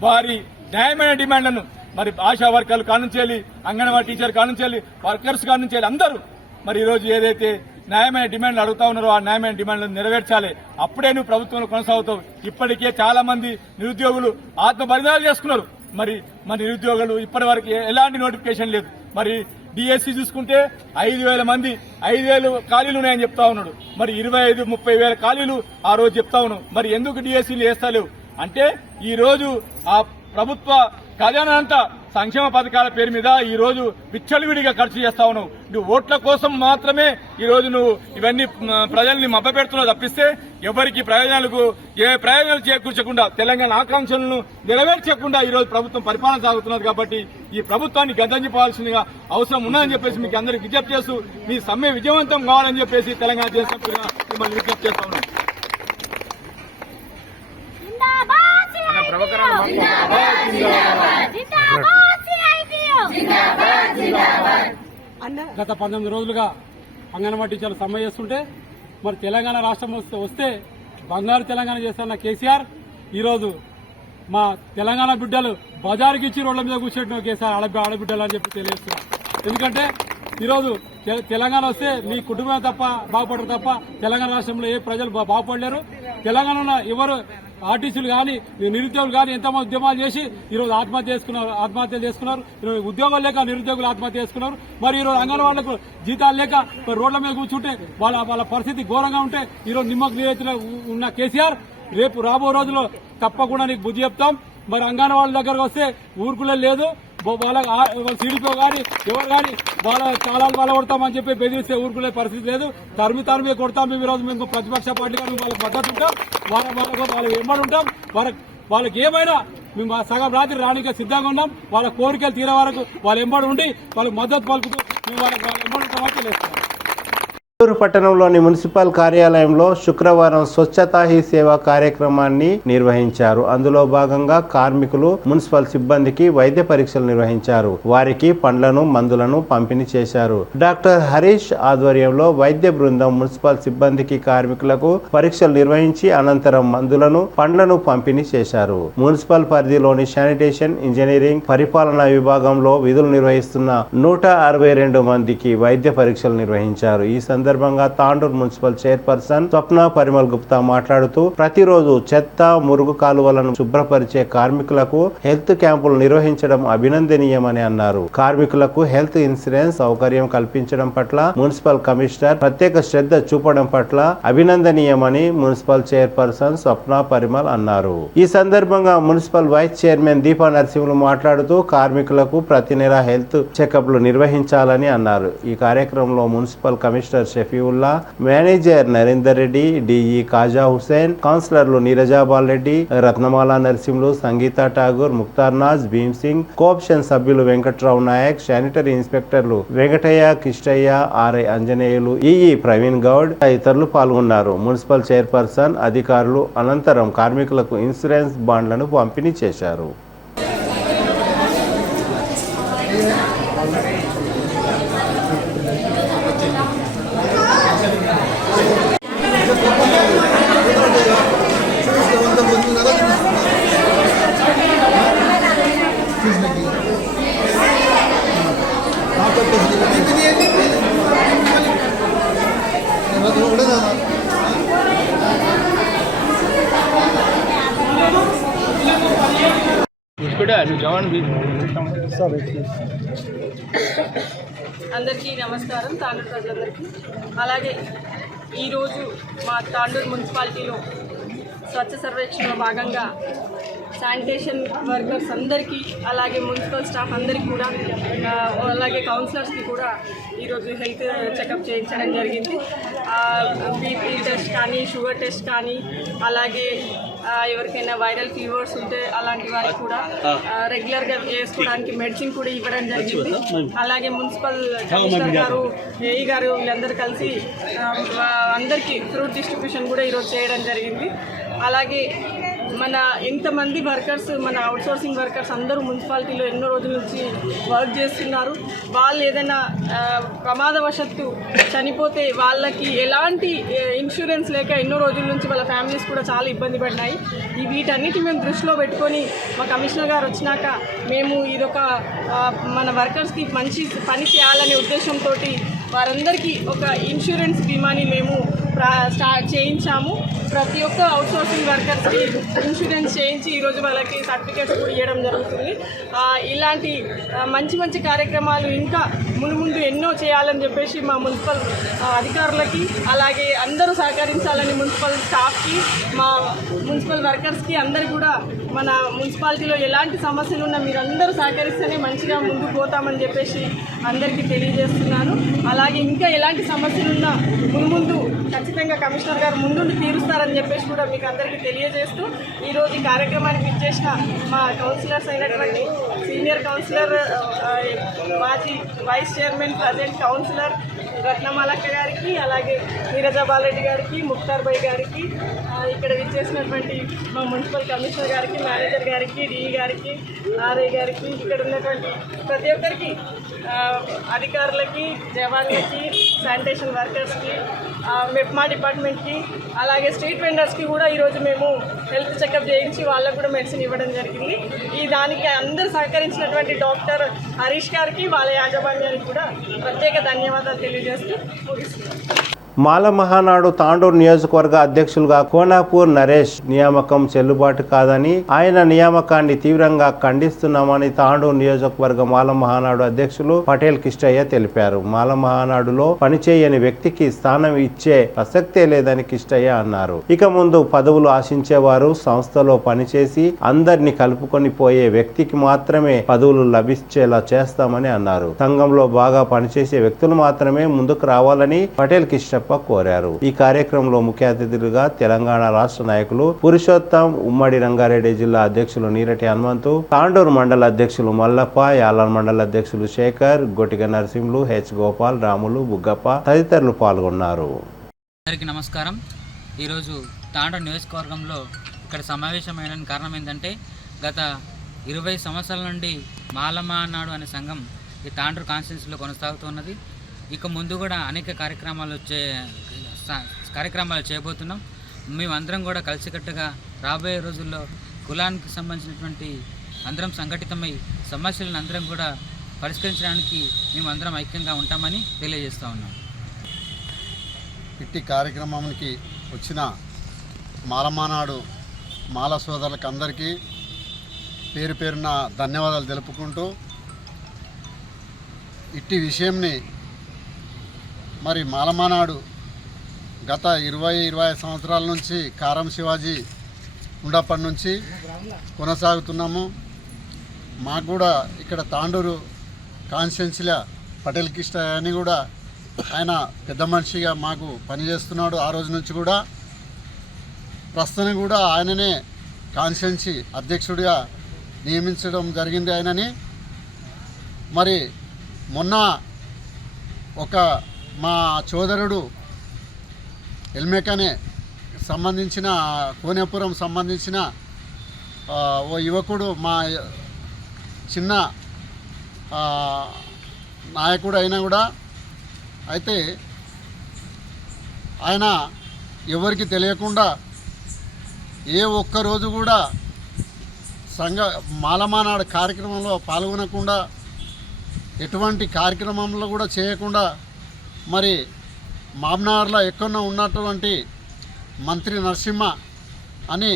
వారి న్యాయమైన డిమాండ్లను, మరి ఆశా వర్కర్లు కానుంచేయాలి, అంగన్వాడీ టీచర్ కానుంచేయాలి, వర్కర్స్ కానుంచేయాలి, అందరూ మరి ఈ రోజు ఏదైతే న్యాయమైన డిమాండ్లు అడుగుతా ఉన్నారో ఆ న్యాయమైన డిమాండ్లను నెరవేర్చాలి. అప్పుడే నువ్వు ప్రభుత్వంలో కొనసాగుతావు. ఇప్పటికే చాలా మంది నిరుద్యోగులు ఆత్మ బలిదానాలు చేసుకున్నారు. మరి నిరుద్యోగులు ఇప్పటి వరకు ఎలాంటి నోటిఫికేషన్ లేదు. మరి డిఎస్సి చూసుకుంటే 5,000 మంది 5,000 ఖాళీలు ఉన్నాయని చెప్తా ఉన్నాడు. మరి 25-30 వేల ఖాళీలు ఆ రోజు చెప్తా ఉన్నావు. మరి ఎందుకు డిఎస్సీలు వేస్తలేవు అంటే ఈ రోజు ఆ ప్రభుత్వ ఖజానా అంతా సంక్షేమ పథకాల పేరు మీద ఈ రోజు విచ్చలవిడిగా ఖర్చు చేస్తా ఉన్నావు. నువ్వు ఓట్ల కోసం మాత్రమే ఈ రోజు నువ్వు ఇవన్నీ ప్రజల్ని మభ్యపెడుతున్నావు తప్పిస్తే ఎవరికి ఏ ప్రయోజనాలు చేకూర్చకుండా తెలంగాణ ఆకాంక్షలను నెరవేర్చకుండా ఈ రోజు ప్రభుత్వం పరిపాలన సాగుతున్నది. కాబట్టి ఈ ప్రభుత్వాన్ని గద్దంచిపోవాల్సిందిగా అవసరం ఉన్నదని చెప్పేసి మీకు అందరికీ విజ్ఞప్తి చేస్తూ మీ సమ్మె విజయవంతం కావాలని చెప్పేసి తెలంగాణ దేశంగా మిమ్మల్ని విజ్ఞప్తి చేస్తా ఉన్నాం. గత 19 రోజులుగా అంగన్వాడీ టీచర్లు సమ్మె చేస్తుంటే మరి తెలంగాణ రాష్ట్రం వస్తే బంగారు తెలంగాణ చేస్తున్న కేసీఆర్ ఈరోజు మా తెలంగాణ బిడ్డలు బజారుకి ఇచ్చి రోడ్ల మీద కూర్చోటం కేసీఆర్ ఆడబిడ్డలు అని చెప్పి తెలియజేస్తున్నారు. ఎందుకంటే ఈరోజు తెలంగాణ వస్తే మీ కుటుంబం తప్ప బాగుపడరు తప్ప తెలంగాణ రాష్ట్రంలో ఏ ప్రజలు బాగుపడలేరు. తెలంగాణలో ఎవరు ఆర్టీసీలు కానీ నిరుద్యోగులు కానీ ఎంతమంది ఉద్యమాలు చేసి ఈరోజు ఆత్మహత్యలు చేసుకున్నారు. ఉద్యోగాలు లేక నిరుద్యోగులు ఆత్మహత్య చేసుకున్నారు. మరి ఈరోజు అంగన్వాడీలకు జీతాలు లేక రోడ్ల మీద కూర్చుంటే వాళ్ళ పరిస్థితి ఘోరంగా ఉంటే ఈరోజు నిమ్మకు నీరెత్తున ఉన్న కేసీఆర్ రేపు రాబో రోజుల్లో తప్పకుండా నీకు బుద్ధి చెప్తాం. మరి అంగన్వాడీ దగ్గరకు వస్తే ఊరుకులే లేదు, వాళ్ళ సిడిపో కానీ ఎవరు కానీ వాళ్ళ తాళాలు కొడతామని చెప్పి బెదిరిస్తే ఊరుకునే పరిస్థితి లేదు. తరిమి కొడతాం. మేము ఈరోజు మేము ప్రతిపక్ష పార్టీగా మేము వాళ్ళకి మద్దతు ఉంటాం. వాళ్ళకి వెంబడి ఉంటాం. వాళ్ళకి ఏమైనా మేము సగం రాత్రి రానికి సిద్ధంగా ఉన్నాం. వాళ్ళ కోరికలు తీరే వరకు వాళ్ళ వెంబడి ఉండి వాళ్ళకి మద్దతు పలుకుతూ మేము వాళ్ళ వెంబడి ఉంటామని తెలియజేస్తాం. చిత్తూరు పట్టణంలోని మున్సిపల్ కార్యాలయంలో శుక్రవారం స్వచ్ఛతా హీ సేవ కార్యక్రమాన్ని నిర్వహించారు. అందులో భాగంగా కార్మికులు మున్సిపల్ సిబ్బందికి వైద్య పరీక్షలు నిర్వహించారు. వారికి పండ్లను మందులను పంపిణీ చేశారు. డాక్టర్ హరీష్ ఆధ్వర్యంలో వైద్య బృందం మున్సిపల్ సిబ్బందికి కార్మికులకు పరీక్షలు నిర్వహించి అనంతరం మందులను పండ్లను పంపిణీ చేశారు. మున్సిపల్ పరిధిలోని శానిటేషన్, ఇంజనీరింగ్, పరిపాలనా విభాగంలో విధులు నిర్వహిస్తున్న 162 మందికి వైద్య పరీక్షలు నిర్వహించారు. ఈ సందర్భంగా తాండూరు మున్సిపల్ చైర్పర్సన్ స్వప్న పరిమల్ గుప్తా మాట్లాడుతూ ప్రతిరోజు చెత్త, మురుగు కాలువలను శుభ్రపరిచే కార్మికులకు హెల్త్ క్యాంపులు నిర్వహించడం అభినందనీయమని అన్నారు. కార్మికులకు హెల్త్ ఇన్సూరెన్స్ సౌకర్యం కల్పించడం పట్ల మున్సిపల్ కమిషనర్ ప్రత్యేక శ్రద్ధ చూపడం పట్ల అభినందనీయమని మున్సిపల్ చైర్పర్సన్ స్వప్న పరిమల్ అన్నారు. ఈ సందర్భంగా municipal vice chairman Deepa Narasimhulu మాట్లాడుతూ కార్మికులకు ప్రతి నెల హెల్త్ చెకప్లు నిర్వహించాలని అన్నారు. ఈ కార్యక్రమంలో municipal commissioner Shafiullah, manager Narender Reddy, DE Khaja Hussain, కౌన్సిలర్లు నీరజాబాల్ రెడ్డి, రత్నమాల నరసింహులు, సంగీత ఠాగూర్, ముక్తార్ నాజ్, భీమ్ సింగ్, కోఆప్షన్ సభ్యులు వెంకట్రావు నాయక్, శానిటరీ ఇన్స్పెక్టర్లు వెంకటయ్య, కిష్టయ్య, ఆర్ఐ అంజనేయులు, ఈఈ ప్రవీణ్ గౌడ్ తదితరులు పాల్గొన్నారు. మున్సిపల్ చైర్పర్సన్, అధికారులు అనంతరం కార్మికులకు ఇన్సూరెన్స్ బాండ్లను పంపిణీ చేశారు. అందరికీ నమస్కారం. తాండూరు ప్రజలందరికీ. అలాగే ఈరోజు మా తాండూరు మున్సిపాలిటీలో స్వచ్ఛ సర్వేక్షణలో భాగంగా శానిటేషన్ వర్కర్స్ అందరికీ, అలాగే మున్సిపల్ స్టాఫ్ అందరికీ కూడా, అలాగే కౌన్సిలర్స్కి కూడా ఈరోజు హెల్త్ చెకప్ చేయించడం జరిగింది. బీపీ టెస్ట్ కానీ, షుగర్ టెస్ట్ కానీ, అలాగే ఎవరికైనా వైరల్ ఫీవర్స్ ఉంటే అలాంటి వారికి కూడా రెగ్యులర్గా చేసుకోవడానికి మెడిసిన్ కూడా ఇవ్వడం జరిగింది. అలాగే మున్సిపల్ కమిషనర్ గారు, ఏఈ గారు వీళ్ళందరూ కలిసి అందరికీ ఫ్రూట్ డిస్ట్రిబ్యూషన్ కూడా ఈరోజు చేయడం జరిగింది. అలాగే మన ఎంతమంది వర్కర్స్, మన అవుట్సోర్సింగ్ వర్కర్స్ అందరూ మున్సిపాలిటీలో ఎన్నో రోజుల నుంచి వర్క్ చేస్తున్నారు. వాళ్ళు ఏదైనా ప్రమాదవశత్తు చనిపోతే వాళ్ళకి ఎలాంటి ఇన్సూరెన్స్ లేక ఎన్నో రోజుల నుంచి వాళ్ళ ఫ్యామిలీస్ కూడా చాలా ఇబ్బంది పడినాయి. వీటన్నిటి మేము దృష్టిలో పెట్టుకొని మా కమిషనర్ గారు వచ్చినాక మేము ఇదొక మన వర్కర్స్కి మంచి పని చేయాలనే ఉద్దేశంతో వారందరికీ ఒక ఇన్సూరెన్స్ బీమాని మేము స్టార్ట్ చేయించాము. ప్రతి ఒక్క అవుట్సోర్సింగ్ వర్కర్స్కి ఇన్సూరెన్స్ చేయించి ఈరోజు వాళ్ళకి సర్టిఫికేట్స్ కూడా ఇవ్వడం జరుగుతుంది. ఇలాంటి మంచి మంచి కార్యక్రమాలు ఇంకా ముందు ఎన్నో చేయాలని చెప్పేసి మా మున్సిపల్ అధికారులకి, అలాగే అందరూ సహకరించాలని మున్సిపల్ స్టాఫ్కి, మా మున్సిపల్ వర్కర్స్కి అందరు కూడా మన మున్సిపాలిటీలో ఎలాంటి సమస్యలు ఉన్నా మీరందరూ సహకరిస్తేనే మంచిగా ముందుకు పోతామని చెప్పేసి అందరికీ తెలియజేస్తున్నాను. అలాగే ఇంకా ఎలాంటి సమస్యలున్నా ముందు ఖచ్చితంగా కమిషనర్ గారు ముందుండి తీరుస్తారని చెప్పేసి కూడా మీకు అందరికీ తెలియజేస్తూ ఈరోజు ఈ కార్యక్రమానికి ఇచ్చేసిన మా కౌన్సిలర్స్ అయినటువంటి సీనియర్ కౌన్సిలర్, మాజీ వైస్ చైర్మన్, ప్రజెంట్ కౌన్సిలర్ రత్నమాలక్క గారికి, అలాగే నీరజాబాల్ రెడ్డి గారికి, ముక్తార్ భాయ్ గారికి, ఇక్కడ విచ్చేసినటువంటి మా మున్సిపల్ కమిషనర్ గారికి, మేనేజర్ గారికి, డిఈ గారికి, ఆర్ఐ గారికి, ఇక్కడ ఉన్నటువంటి ప్రతి ఒక్కరికి, అధికారులకి, జవాన్లకి, శానిటేషన్ వర్కర్స్కి, మెప్మా డిపార్ట్మెంట్కి, అలాగే స్ట్రీట్ వెండర్స్కి కూడా ఈరోజు మేము హెల్త్ చెకప్ చేయించి వాళ్ళకు కూడా మెడిసిన్ ఇవ్వడం జరిగింది. దానికి అందరూ సహకరించినటువంటి డాక్టర్ హరీష్ గారికి, వాళ్ళ యాజమాన్యానికి కూడా ప్రత్యేక ధన్యవాదాలు తెలియజేస్తూ ముగిస్తున్నాను. మాల మహానాడు తాండూరు నియోజకవర్గ అధ్యక్షులుగా కోనాపూర్ నరేష్ నియామకం చెల్లుబాటు కాదని, ఆయన నియామకాన్ని తీవ్రంగా ఖండిస్తున్నామని తాండూరు నియోజకవర్గ మాల మహానాడు అధ్యక్షులు పటేల్ కిష్టయ్య తెలిపారు. మాల మహానాడులో పనిచేయని వ్యక్తికి స్థానం ఇచ్చే ప్రసక్తే లేదని కిష్టయ్య అన్నారు. ఇక ముందు పదవులు ఆశించేవారు సంస్థలో పనిచేసి అందరినీ కలుపుకొని పోయే వ్యక్తికి మాత్రమే పదవులు లభించేలా చేస్తామని అన్నారు. సంఘంలో బాగా పనిచేసే వ్యక్తులు మాత్రమే ముందుకు రావాలని పటేల్ కిష్టప్ప కోరారు. ఈ కార్యక్రమంలో ముఖ్య అతిథులుగా తెలంగాణ రాష్ట్ర నాయకులు పురుషోత్తం, ఉమ్మడి రంగారెడ్డి జిల్లా అధ్యక్షులు నీరటి హనుమంతు, తాండూరు మండల అధ్యక్షులు మల్లప్ప, యాలాల్ మండల అధ్యక్షులు శేఖర్, గొటిగ నరసింహులు, హెచ్ గోపాల్, రాములు, బుగ్గప్ప తదితరులు పాల్గొన్నారు. అందరికీ నమస్కారం. ఈరోజు తాండూరు నియోజకవర్గంలో ఇక్కడ సమావేశమైన కారణం ఏంటంటే గత 20 సంవత్సరాల నుండి మాలమహానాడు అనే సంఘం ఈ తాండూరు కాన్స్టిట్యున్సీలో కొనసాగుతున్నది. ఇక ముందు కూడా అనేక కార్యక్రమాలు చేయబోతున్నాం. మేమందరం కూడా కలిసికట్టుగా రాబోయే రోజుల్లో కులానికి సంబంధించినటువంటి అందరం సంఘటితమై సమస్యలను అందరం కూడా పరిష్కరించడానికి మేమందరం ఐక్యంగా ఉంటామని తెలియజేస్తూ ఉన్నాం. ఇట్టి కార్యక్రమానికి వచ్చిన మాలమహానాడు మాల సోదరులకు అందరికీ పేరు పేరున ధన్యవాదాలు తెలుపుకుంటూ, ఇట్టి విషయంని మరి మాలమహానాడు గత 20-25 సంవత్సరాల నుంచి కారం శివాజీ ఉండప్పటి నుంచి కొనసాగుతున్నాము. మాకు కూడా ఇక్కడ తాండూరు కాన్స్టిట్యున్సీలో పటేల్ కిష్టయ్య అని కూడా ఆయన పెద్ద మనిషిగా మాకు పనిచేస్తున్నాడు. ఆ రోజు నుంచి కూడా ప్రస్తుతం కూడా ఆయననే కాన్స్టిట్యున్సీ అధ్యక్షుడిగా నియమించడం జరిగింది ఆయనని. మరి మొన్న ఒక మా సోదరుడు ఎల్మేకనే సంబంధించిన కోనేపురం సంబంధించిన ఓ యువకుడు మా చిన్న నాయకుడు అయినా కూడా అయితే ఆయన ఎవరికి తెలియకుండా ఏ ఒక్కరోజు కూడా మాలమహానాడు కార్యక్రమంలో పాల్గొనకుండా, ఎటువంటి కార్యక్రమంలో కూడా చేయకుండా, మరి మామ్నార్లో ఎక్కడో ఉన్నటువంటి మంత్రి నరసింహ అని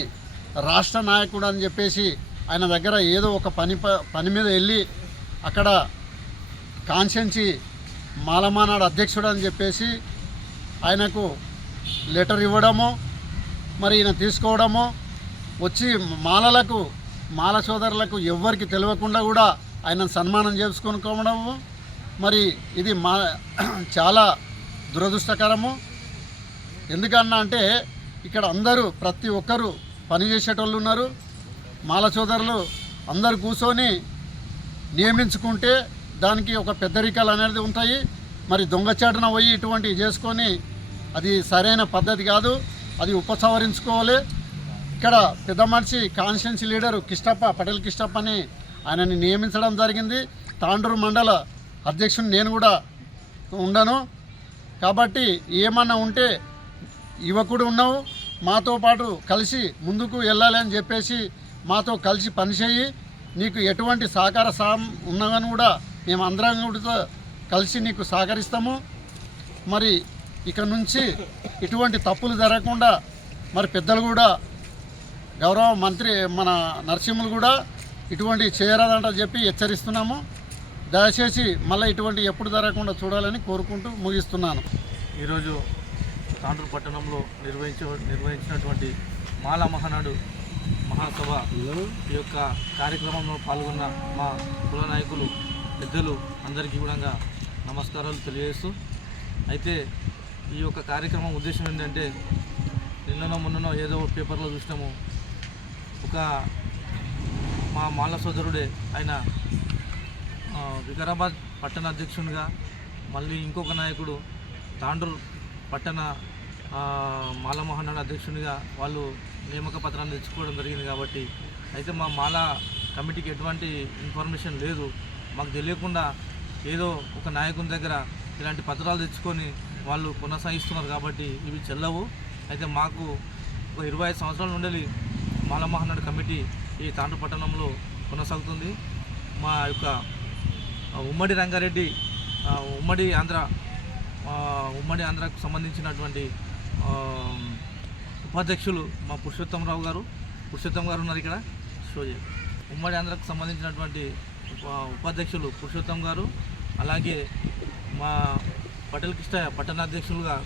రాష్ట్ర నాయకుడు అని చెప్పేసి ఆయన దగ్గర ఏదో ఒక పని మీద వెళ్ళి అక్కడ కాన్స్టిట్యున్సీ మాలమహానాడు అధ్యక్షుడు అని చెప్పేసి ఆయనకు లెటర్ ఇవ్వడము, మరి ఈయన తీసుకోవడము, వచ్చి మాల సోదరులకు ఎవ్వరికి తెలియకుండా కూడా ఆయన సన్మానం చేసుకోవడము, మరి ఇది చాలా దురదృష్టకరము. ఎందుకన్నా అంటే ఇక్కడ అందరూ ప్రతి ఒక్కరూ పనిచేసేటోళ్ళు ఉన్నారు. మాల సోదరులు అందరు కూర్చొని నియమించుకుంటే దానికి ఒక పెద్దరికలు అనేది ఉంటాయి. మరి దొంగచాటున పోయి ఇటువంటివి చేసుకొని అది సరైన పద్ధతి కాదు, అది ఉపసంహరించుకోవాలి. ఇక్కడ పెద్ద మనిషి కాన్స్టిట్యున్సీ లీడరు పటేల్ కిష్టప్పని ఆయనని నియమించడం జరిగింది. తాండూరు మండల అధ్యక్షుని నేను కూడా ఉండను. కాబట్టి ఏమన్నా ఉంటే యువకుడు ఉన్నావు, మాతో పాటు కలిసి ముందుకు వెళ్ళాలి అని చెప్పేసి మాతో కలిసి పనిచేయి, నీకు ఎటువంటి సహకార ఉన్నదని కూడా మేము అందరం కూడా కలిసి నీకు సహకరిస్తాము. మరి ఇక నుంచి ఇటువంటి తప్పులు జరగకుండా మరి పెద్దలు కూడా గౌరవ మంత్రి మన నరసింహులు కూడా ఇటువంటి చేయరాదంట చెప్పి హెచ్చరిస్తున్నాము. దయచేసి మళ్ళీ ఇటువంటి ఎప్పుడు జరగకుండా చూడాలని కోరుకుంటూ ముగిస్తున్నాను. ఈరోజు తాండూరు పట్టణంలో నిర్వహించినటువంటి మాల మహానాడు మహాసభ ఈ యొక్క కార్యక్రమంలో పాల్గొన్న మా కుల నాయకులు పెద్దలు అందరికీ కూడా నమస్కారాలు తెలియజేస్తూ, అయితే ఈ యొక్క కార్యక్రమం ఉద్దేశం ఏంటంటే మొన్ననో ఏదో పేపర్లో చూసినాము, ఒక మా మాల సోదరుడే ఆయన వికారాబాద్ పట్టణ అధ్యక్షునిగా, మళ్ళీ ఇంకొక నాయకుడు తాండూరు పట్టణ మాల మహానాడు అధ్యక్షునిగా వాళ్ళు నియామక పత్రాన్ని తెచ్చుకోవడం జరిగింది. కాబట్టి అయితే మా మాల కమిటీకి ఎటువంటి ఇన్ఫర్మేషన్ లేదు, మాకు తెలియకుండా ఏదో ఒక నాయకుని దగ్గర ఇలాంటి పత్రాలు తెచ్చుకొని వాళ్ళు కొనసాగిస్తున్నారు. కాబట్టి ఇవి చెల్లవు. అయితే మాకు ఒక 25 సంవత్సరాల నుండి మాల మహానాడు కమిటీ ఈ తాండూరు పట్టణంలో కొనసాగుతుంది. మా యొక్క ఉమ్మడి రంగారెడ్డి ఉమ్మడి ఆంధ్ర ఉమ్మడి ఆంధ్రాకు సంబంధించినటువంటి ఉపాధ్యక్షులు మా పురుషోత్తం గారు ఉన్నారు ఇక్కడ. ఉమ్మడి ఆంధ్రాకు సంబంధించినటువంటి ఉపాధ్యక్షులు పురుషోత్తం గారు, అలాగే మా పటేల్ కృష్ణ పట్టణాధ్యక్షులుగా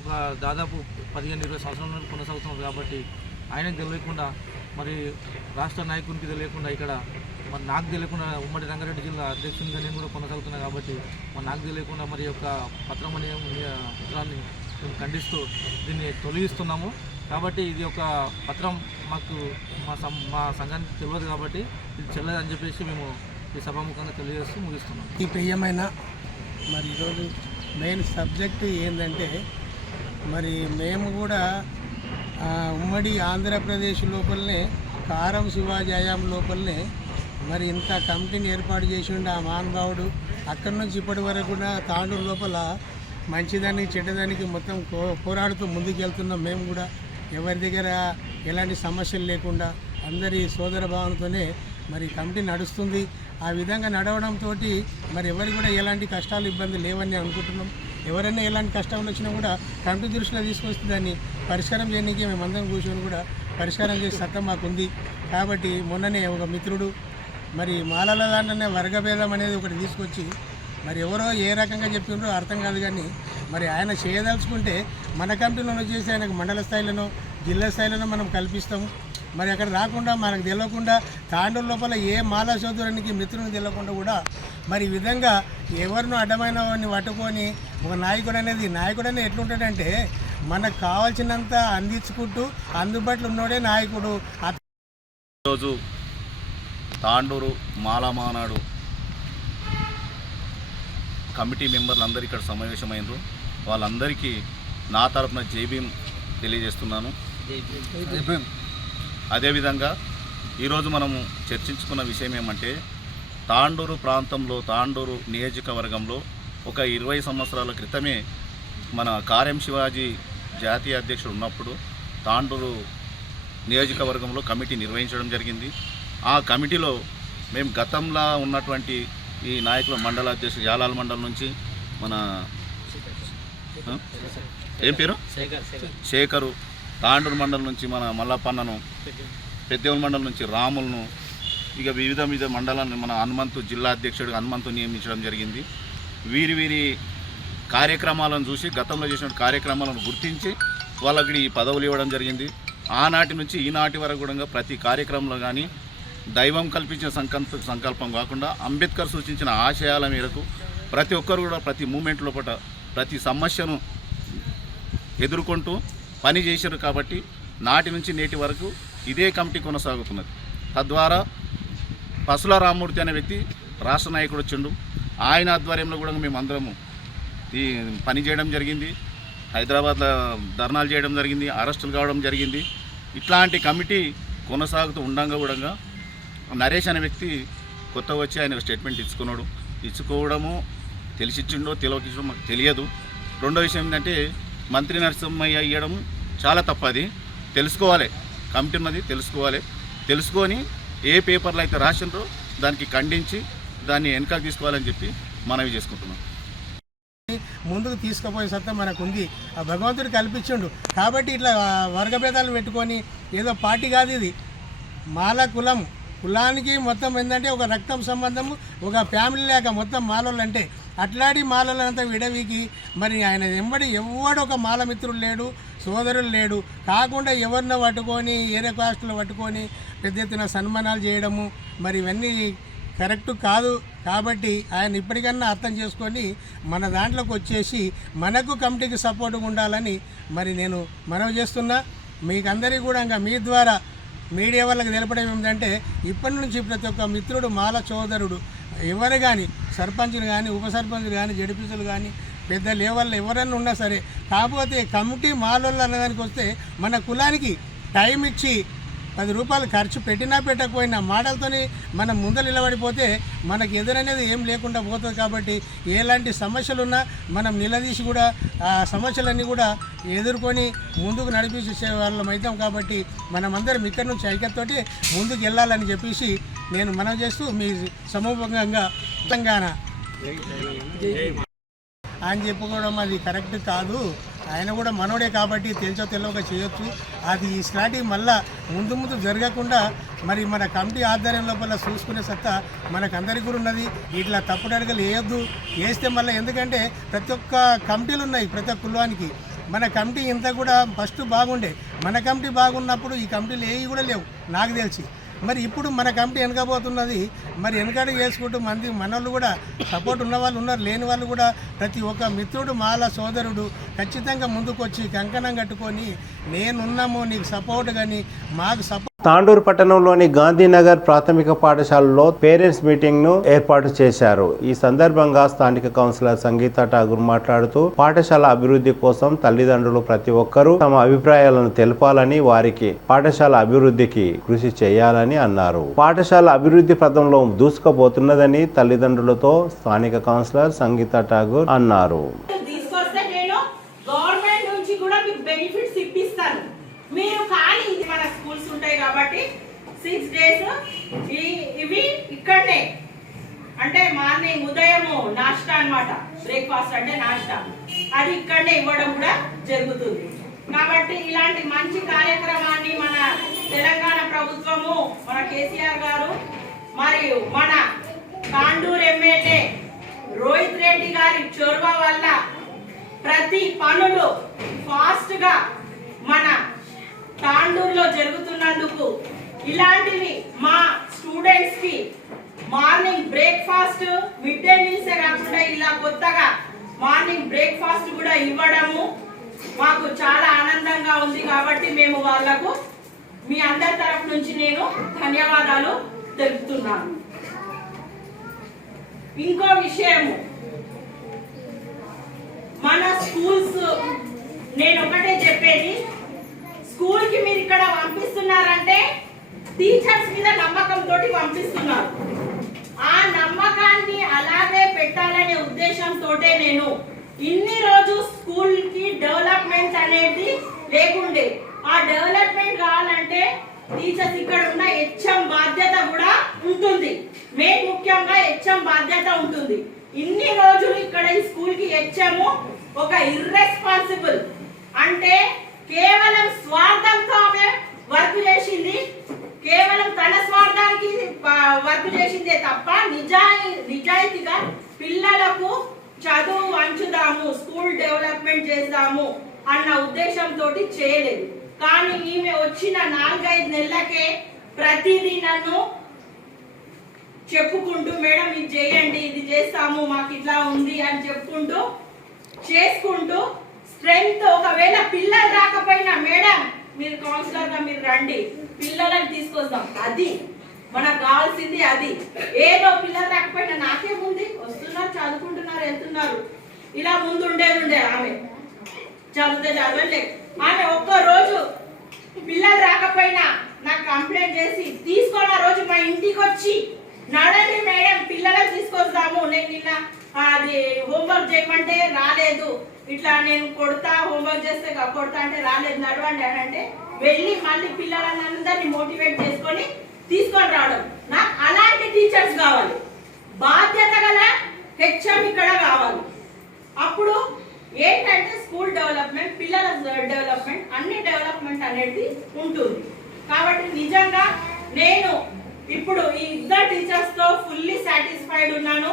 ఒక దాదాపు 15-20 సంవత్సరాల నుండి కొనసాగుతున్నారు. కాబట్టి ఆయనకు తెలియకుండా, మరి రాష్ట్ర నాయకునికి తెలియకుండా, ఇక్కడ మరి నాకు తెలియకుండా ఉమ్మడి రంగారెడ్డి జిల్లా అధ్యక్షునిగా నేను కూడా కొనసాగుతున్నాను. కాబట్టి మరి నాకు తెలియకుండా మరి యొక్క పత్రాన్ని మేము ఖండిస్తూ దీన్ని తొలగిస్తున్నాము. కాబట్టి ఇది ఒక పత్రం మాకు మా సంఘానికి తెలియదు, కాబట్టి ఇది చెల్లదని చెప్పేసి మేము ఈ సభాముఖంగా తెలియజేస్తూ ముగిస్తున్నాం. ఈ ప్రియమైన మరి ఈరోజు మెయిన్ సబ్జెక్టు ఏంటంటే, మరి మేము కూడా ఉమ్మడి ఆంధ్రప్రదేశ్ లోపలనే కారం శివాజీ హయాం లోపలనే మరి ఇంత కమిటీని ఏర్పాటు చేసి ఉండే ఆ మహానుభావుడు అక్కడి నుంచి ఇప్పటి వరకు కూడా తాండూరు లోపల మంచిదానికి చెడ్డదానికి మొత్తం పోరాడుతూ ముందుకు వెళ్తున్నాం. మేము కూడా ఎవరి దగ్గర ఎలాంటి సమస్యలు లేకుండా అందరి సోదర భావనతోనే మరి కమిటీ నడుస్తుంది. ఆ విధంగా నడవడంతో మరి ఎవరికి కూడా ఎలాంటి కష్టాలు ఇబ్బందులు లేవని అనుకుంటున్నాం. ఎవరైనా ఎలాంటి కష్టాలు వచ్చినా కూడా కమిటీ దృష్టిలో తీసుకొస్తే దాన్ని పరిష్కారం చేయడానికి మేమందరం కూర్చొని కూడా పరిష్కారం చేసే సత్తా మాకుంది. కాబట్టి మొన్ననే ఒక మిత్రుడు మరి మాలల దాంట్లోనే వర్గభేదం అనేది ఒకటి తీసుకొచ్చి మరి ఎవరో ఏ రకంగా చెప్పిండ్రో అర్థం కాదు, కానీ మరి ఆయన చేయదలుచుకుంటే మన కంపెనీలో చేసి ఆయనకు మండల స్థాయిలోనో జిల్లా స్థాయిలోనో మనం కల్పిస్తాము. మరి అక్కడ రాకుండా మనకు తెలియకుండా తాండూరు లోపల ఏ మాలా సోదరునికి మిత్రునికి తెలియకుండా కూడా మరి ఈ విధంగా ఎవరినో అడ్డమైన వాడిని పట్టుకొని ఒక నాయకుడు అనేది ఎట్లుంటాడంటే మనకు కావాల్సినంత అందించుకుంటూ అందుబాటులో ఉన్నోడే నాయకుడు. ఈరోజు తాండూరు మాలా మానాడు కమిటీ మెంబర్లు అందరూ ఇక్కడ సమావేశమైనరు. వాళ్ళందరికీ నా తరపున జై భీమ్ తెలియజేస్తున్నాను. అదేవిధంగా ఈరోజు మనము చర్చించుకున్న విషయం ఏమంటే, తాండూరు ప్రాంతంలో తాండూరు నియోజకవర్గంలో ఒక 20 సంవత్సరాల క్రితమే మన కారం శివాజీ జాతీయ అధ్యక్షుడు ఉన్నప్పుడు తాండూరు నియోజకవర్గంలో కమిటీ నిర్వహించడం జరిగింది. ఆ కమిటీలో మేము గతంలో ఉన్నటువంటి ఈ నాయకుల మండల అధ్యక్షుడు యాలాల మండలం నుంచి మన ఏం పేరు శేఖరు, తాండూరు మండలం నుంచి మన మల్లప్పన్నను, పెద్దెవుల మండలం నుంచి రాములను, ఇక వివిధ మండలాన్ని మన హనుమంతు జిల్లా అధ్యక్షుడు హనుమంతు నియమించడం జరిగింది. వీరి కార్యక్రమాలను చూసి గతంలో చేసిన కార్యక్రమాలను గుర్తించి వాళ్ళకి ఈ పదవులు ఇవ్వడం జరిగింది. ఆనాటి నుంచి ఈనాటి వరకు కూడా ప్రతి కార్యక్రమంలో కానీ దైవం కల్పించిన సంకల్పం కాకుండా అంబేద్కర్ సూచించిన ఆశయాల మేరకు ప్రతి ఒక్కరు కూడా ప్రతి మూమెంట్ లోపల ప్రతి సమస్యను ఎదుర్కొంటూ పని చేశారు. కాబట్టి నాటి నుంచి నేటి వరకు ఇదే కమిటీ కొనసాగుతున్నది. తద్వారా పసుల రామ్మూర్తి అనే వ్యక్తి రాష్ట్ర నాయకుడు వచ్చిండు. ఆయన ఆధ్వర్యంలో కూడా మేమందరము ఈ పని చేయడం జరిగింది. హైదరాబాద్లో ధర్నాలు చేయడం జరిగింది, అరెస్టులు కావడం జరిగింది. ఇట్లాంటి కమిటీ కొనసాగుతూ ఉండగా కూడా నరేష్ అనే వ్యక్తి కొత్త వచ్చి ఆయన స్టేట్మెంట్ ఇచ్చుకోవడము తెలిసిచ్చిండో తెలియకించడో మాకు తెలియదు. రెండో విషయం ఏంటంటే, మంత్రి నరసింహయ్య ఇవ్వడం చాలా తప్పది. తెలుసుకోవాలి, కమిటీ ఉన్నది తెలుసుకొని ఏ పేపర్లు అయితే రాసిండ్రో దానికి ఖండించి దాన్ని వెనకాల తీసుకోవాలని చెప్పి మనవి చేసుకుంటున్నాం. ముందుకు తీసుకుపోయే సత్తా మనకు ఉంది, ఆ భగవంతుడు కల్పించిండు. కాబట్టి ఇట్లా వర్గభేదాలు పెట్టుకొని ఏదో పార్టీ కాదు ఇది, మాల కులానికి మొత్తం ఏంటంటే ఒక రక్తం సంబంధము, ఒక ఫ్యామిలీ లేక మొత్తం మాలలు అంటే అట్లాంటి మాలలంతా విడవికి మరి ఆయన వెంబడి ఎవడు ఒక మాల మిత్రుడు లేడు, సోదరులు లేడు. కాకుండా ఎవరినో పట్టుకొని ఏరే కాస్టులు పట్టుకొని పెద్ద ఎత్తున సన్మానాలు చేయడము మరి ఇవన్నీ కరెక్ట్ కాదు. కాబట్టి ఆయన ఇప్పటికన్నా అర్థం చేసుకొని మన దాంట్లోకి వచ్చేసి మనకు కమిటీకి సపోర్ట్గా ఉండాలని మరి నేను మనవి చేస్తున్నా. మీకు అందరికీ కూడా ఇంకా మీ ద్వారా మీడియా వాళ్ళకి తెలపడం ఏమిటంటే, ఇప్పటి నుంచి ప్రతి ఒక్క మిత్రుడు మాల సోదరుడు ఎవరు కానీ సర్పంచులు కానీ ఉప సర్పంచులు కానీ జడ్పీసీలు కానీ పెద్ద లెవెల్లో ఎవరన్నా ఉన్నా సరే, కాకపోతే కమిటీ మాలోళ్ళు అన్నదానికి వస్తే మన కులానికి టైం ఇచ్చి 10 రూపాయలు ఖర్చు పెట్టినా పెట్టకపోయినా మాటలతోని మనం ముందర నిలబడిపోతే మనకు ఎదురనేది ఏం లేకుండా పోతుంది. కాబట్టి ఎలాంటి సమస్యలున్నా మనం నిలదీసి కూడా ఆ సమస్యలన్నీ కూడా ఎదుర్కొని ముందుకు నడిపించే వాళ్ళం అవుతాం. కాబట్టి మనమందరం ఇక్కడి నుంచి ఐక్యతతోటి ముందుకు వెళ్ళాలని చెప్పేసి నేను మనవి చేస్తూ మీ సమూహంగా తెలంగాణ అని చెప్పుకోవడం అది కరెక్ట్ కాదు. ఆయన కూడా మనోడే కాబట్టి తెలిసో తెలియక చేయొచ్చు. అది ఇట్లాంటివి మళ్ళా ముందు జరగకుండా మరి మన కమిటీ ఆధ్వర్యం లోపల చూసుకునే సత్తా మనకందరికీ కూడా ఉన్నది. ఇట్లా తప్పుడు అడుగులు వేయొద్దు. వేస్తే మళ్ళీ ఎందుకంటే ప్రతి ఒక్క కమిటీలు ఉన్నాయి ప్రతి ఒక్క కులానికి. మన కమిటీ ఇంత కూడా ఫస్ట్ బాగుండే, మన కమిటీ బాగున్నప్పుడు ఈ కమిటీలు ఏవి కూడా లేవు నాకు తెలిసి. మరి ఇప్పుడు మన కమిటీ వెనకపోతున్నది. మరి వెనకడు చేసుకుంటూ మనోళ్ళు కూడా సపోర్ట్ ఉన్న వాళ్ళు ఉన్నారు, లేని వాళ్ళు కూడా ప్రతి ఒక్క మిత్రుడు మాల సోదరుడు ఖచ్చితంగా ముందుకు వచ్చి కంకణం కట్టుకొని నేనున్నాము నీకు సపోర్ట్ కానీ మాకు సపోర్ట్. తాండూరు పట్టణంలోని గాంధీనగర్ ప్రాథమిక పాఠశాలలో పేరెంట్స్ మీటింగ్ ను ఏర్పాటు చేశారు. ఈ సందర్భంగా స్థానిక కౌన్సిలర్ సంగీత ఠాగూర్ మాట్లాడుతూ పాఠశాల అభివృద్ధి కోసం తల్లిదండ్రులు ప్రతి ఒక్కరూ తమ అభిప్రాయాలను తెలపాలని, వారికి పాఠశాల అభివృద్ధికి కృషి చేయాలని అన్నారు. పాఠశాల అభివృద్ధి పథంలో దూసుకుపోతున్నదని తల్లిదండ్రులతో స్థానిక కౌన్సిలర్ సంగీత ఠాగూర్ అన్నారు. మీరు కానీ ఇది మన స్కూల్స్ ఉంటాయి కాబట్టి 6 days ఇవి ఇక్కడనే అంటే మార్నింగ్ ఉదయము నాష్టా అన్నమాట, బ్రేక్ఫాస్ట్ అంటే నాష్టా అది ఇక్కడనే ఇవ్వడం కూడా జరుగుతుంది. కాబట్టి ఇలాంటి మంచి కార్యక్రమాన్ని మన తెలంగాణ ప్రభుత్వము, మన కేసీఆర్ గారు మరియు మన తాండూరు ఎమ్మెల్యే రోహిత్ రెడ్డి గారి చొరవ వల్ల ప్రతి పనులు ఫాస్ట్ గా మన తాండూరులో జరుగుతున్నందుకు ఇలాంటివి మా స్టూడెంట్స్ కి మార్నింగ్ బ్రేక్ఫాస్ట్, మిడ్ డే మీల్సే కాకుండా ఇలా కొత్తగా మార్నింగ్ బ్రేక్ఫాస్ట్ కూడా ఇవ్వడము మాకు చాలా ఆనందంగా ఉంది. కాబట్టి మేము వాళ్లకు మీ అందరి తరఫు నుంచి నేను ధన్యవాదాలు తెలుపుతున్నాను. ఇంకో విషయము, మన స్కూల్స్ నేను ఒకటే చెప్పేది, స్కూల్ కి మీరు ఇక్కడ పంపిస్తున్నారంటే టీచర్స్ మీద నమ్మకం తోటి పంపిస్తున్నారు. ఆ నమ్మకాన్ని అలాగే పెట్టాలనే ఉద్దేశంతో నేను ఇన్ని రోజు స్కూల్ కి డెవలప్మెంట్ అనేది లేకుండే. ఆ డెవలప్మెంట్ కావాలంటే టీచర్స్ ఇక్కడ ఉన్న హెచ్ఎం బాధ్యత కూడా ఉంటుంది. మెయిన్ ముఖ్యంగా హెచ్ఎం బాధ్యత ఉంటుంది. ఇన్ని రోజులు ఇక్కడ ఈ స్కూల్ కి హెచ్ఎం ఒక ఇర్రెస్పాన్సిబుల్ అంటే కేవలం స్వార్థంతో ఆమె వర్క్ చేసింది, కేవలం తన స్వార్థానికి వర్క్ చేసిందే తప్ప నిజాయితీగా పిల్లలకు చదువు అంచుదాము, స్కూల్ డెవలప్మెంట్ చేద్దాము అన్న ఉద్దేశంతో చేయలేదు. కానీ ఈమె వచ్చిన 4-5 నెలలకే ప్రతిదీ నన్ను చెప్పుకుంటూ మేడం ఇది చేయండి, ఇది చేస్తాము, మాకు ఇట్లా ఉంది అని చెప్పుకుంటూ చేసుకుంటూ స్ట్రెంగ్త్, ఒకవేళ పిల్లలు రాకపోయినా మేడం మీరు కౌన్సిలర్ గా మీరు రండి, పిల్లలను తీసుకొస్తాం, అది మనకు కావాల్సింది. అది ఏదో పిల్లలు రాకపోయినా నాకేముంది, వస్తున్నారు, చదువుకుంటున్నారు, వెళ్తున్నారు, ఇలా ముందు ఉండేది. ఆమె చదివితే చదవలే, ఆమె ఒక్క రోజు పిల్లలు రాకపోయినా నాకు కంప్లైంట్ చేసి తీసుకొని ఆ రోజు మా ఇంటికి వచ్చి నడండి మేడం పిల్లలను తీసుకొస్తాము, నేను నిన్న అది హోంవర్క్ చేయమంటే రాలేదు, ఇట్లా నేను కొడతా, హోంవర్క్ చేస్తే కొడతా అంటే రాలేదు, నడవండి అని అంటే వెళ్ళి మళ్ళీ పిల్లలందరినీ మోటివేట్ చేసుకొని తీసుకొని రావడం. నాకు అలాంటి టీచర్స్ కావాలి, బాధ్యత గల హెచ్ఎం ఇక్కడ కావాలి. అప్పుడు ఏంటంటే స్కూల్ డెవలప్మెంట్, పిల్లల డెవలప్మెంట్, అన్ని డెవలప్మెంట్ అనేది ఉంటుంది. కాబట్టి నిజంగా నేను ఇప్పుడు ఈ ఇద్దరు టీచర్స్ తో ఫుల్లీ సాటిస్ఫైడ్ ఉన్నాను.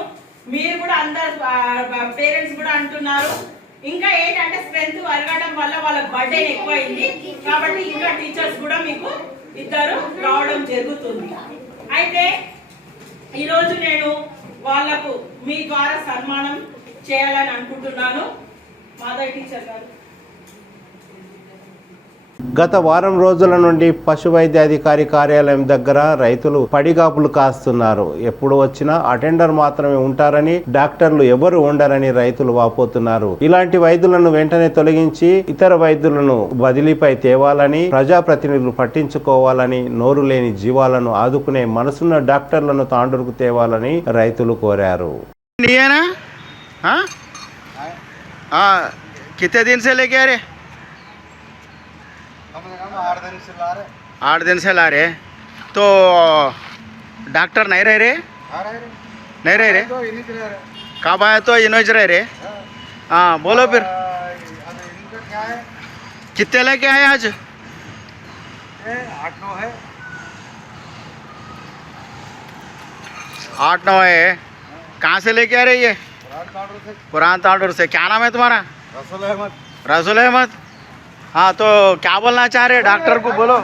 మీరు కూడా అందరు పేరెంట్స్ కూడా అంటున్నారు. ఇంకా ఏంటంటే స్ట్రెంత్ పెరగడం వల్ల వాళ్ళకి బర్డెన్ ఎక్కువైంది కాబట్టి ఇంకా టీచర్స్ కూడా మీకు ఇద్దరు రావడం జరుగుతుంది. అయితే ఈరోజు నేను వాళ్లకు మీ ద్వారా సన్మానం చేయాలని అనుకుంటున్నాను. మాధవ్ టీచర్ గారు, గత వారం రోజుల నుండి పశు వైద్యాధికారి కార్యాలయం దగ్గర రైతులు పడిగాపులు కాస్తున్నారు. ఎప్పుడు వచ్చినా అటెండర్ మాత్రమే ఉంటారని, డాక్టర్లు ఎవరు ఉండరని రైతులు వాపోతున్నారు. ఇలాంటి వైద్యులను వెంటనే తొలగించి ఇతర వైద్యులను బదిలీపై తేవాలని, ప్రజాప్రతినిధులు పట్టించుకోవాలని, నోరు లేని జీవాలను ఆదుకునే మనసున్న డాక్టర్లను తాండూరుకు తేవాలని రైతులు కోరారు. कितने दिन से लेके आ रहे? 8 दिन से ला रहे। तो डॉक्टर नहीं रह रहे? नहीं रह रहे। कब आया तो इनोज रह रहे? हाँ बोलो फिर अब इनका क्या है? कितने लेके आए आज? 8-9 है। 8-9 है। कहाँ से लेके आ रहे ये? पुरान तांडूर से। क्या नाम है तुम्हारा? रसूल अहमद। रसूल अहमद। हाँ तो क्या बोलना चाह रहे डॉक्टर को? बोलो,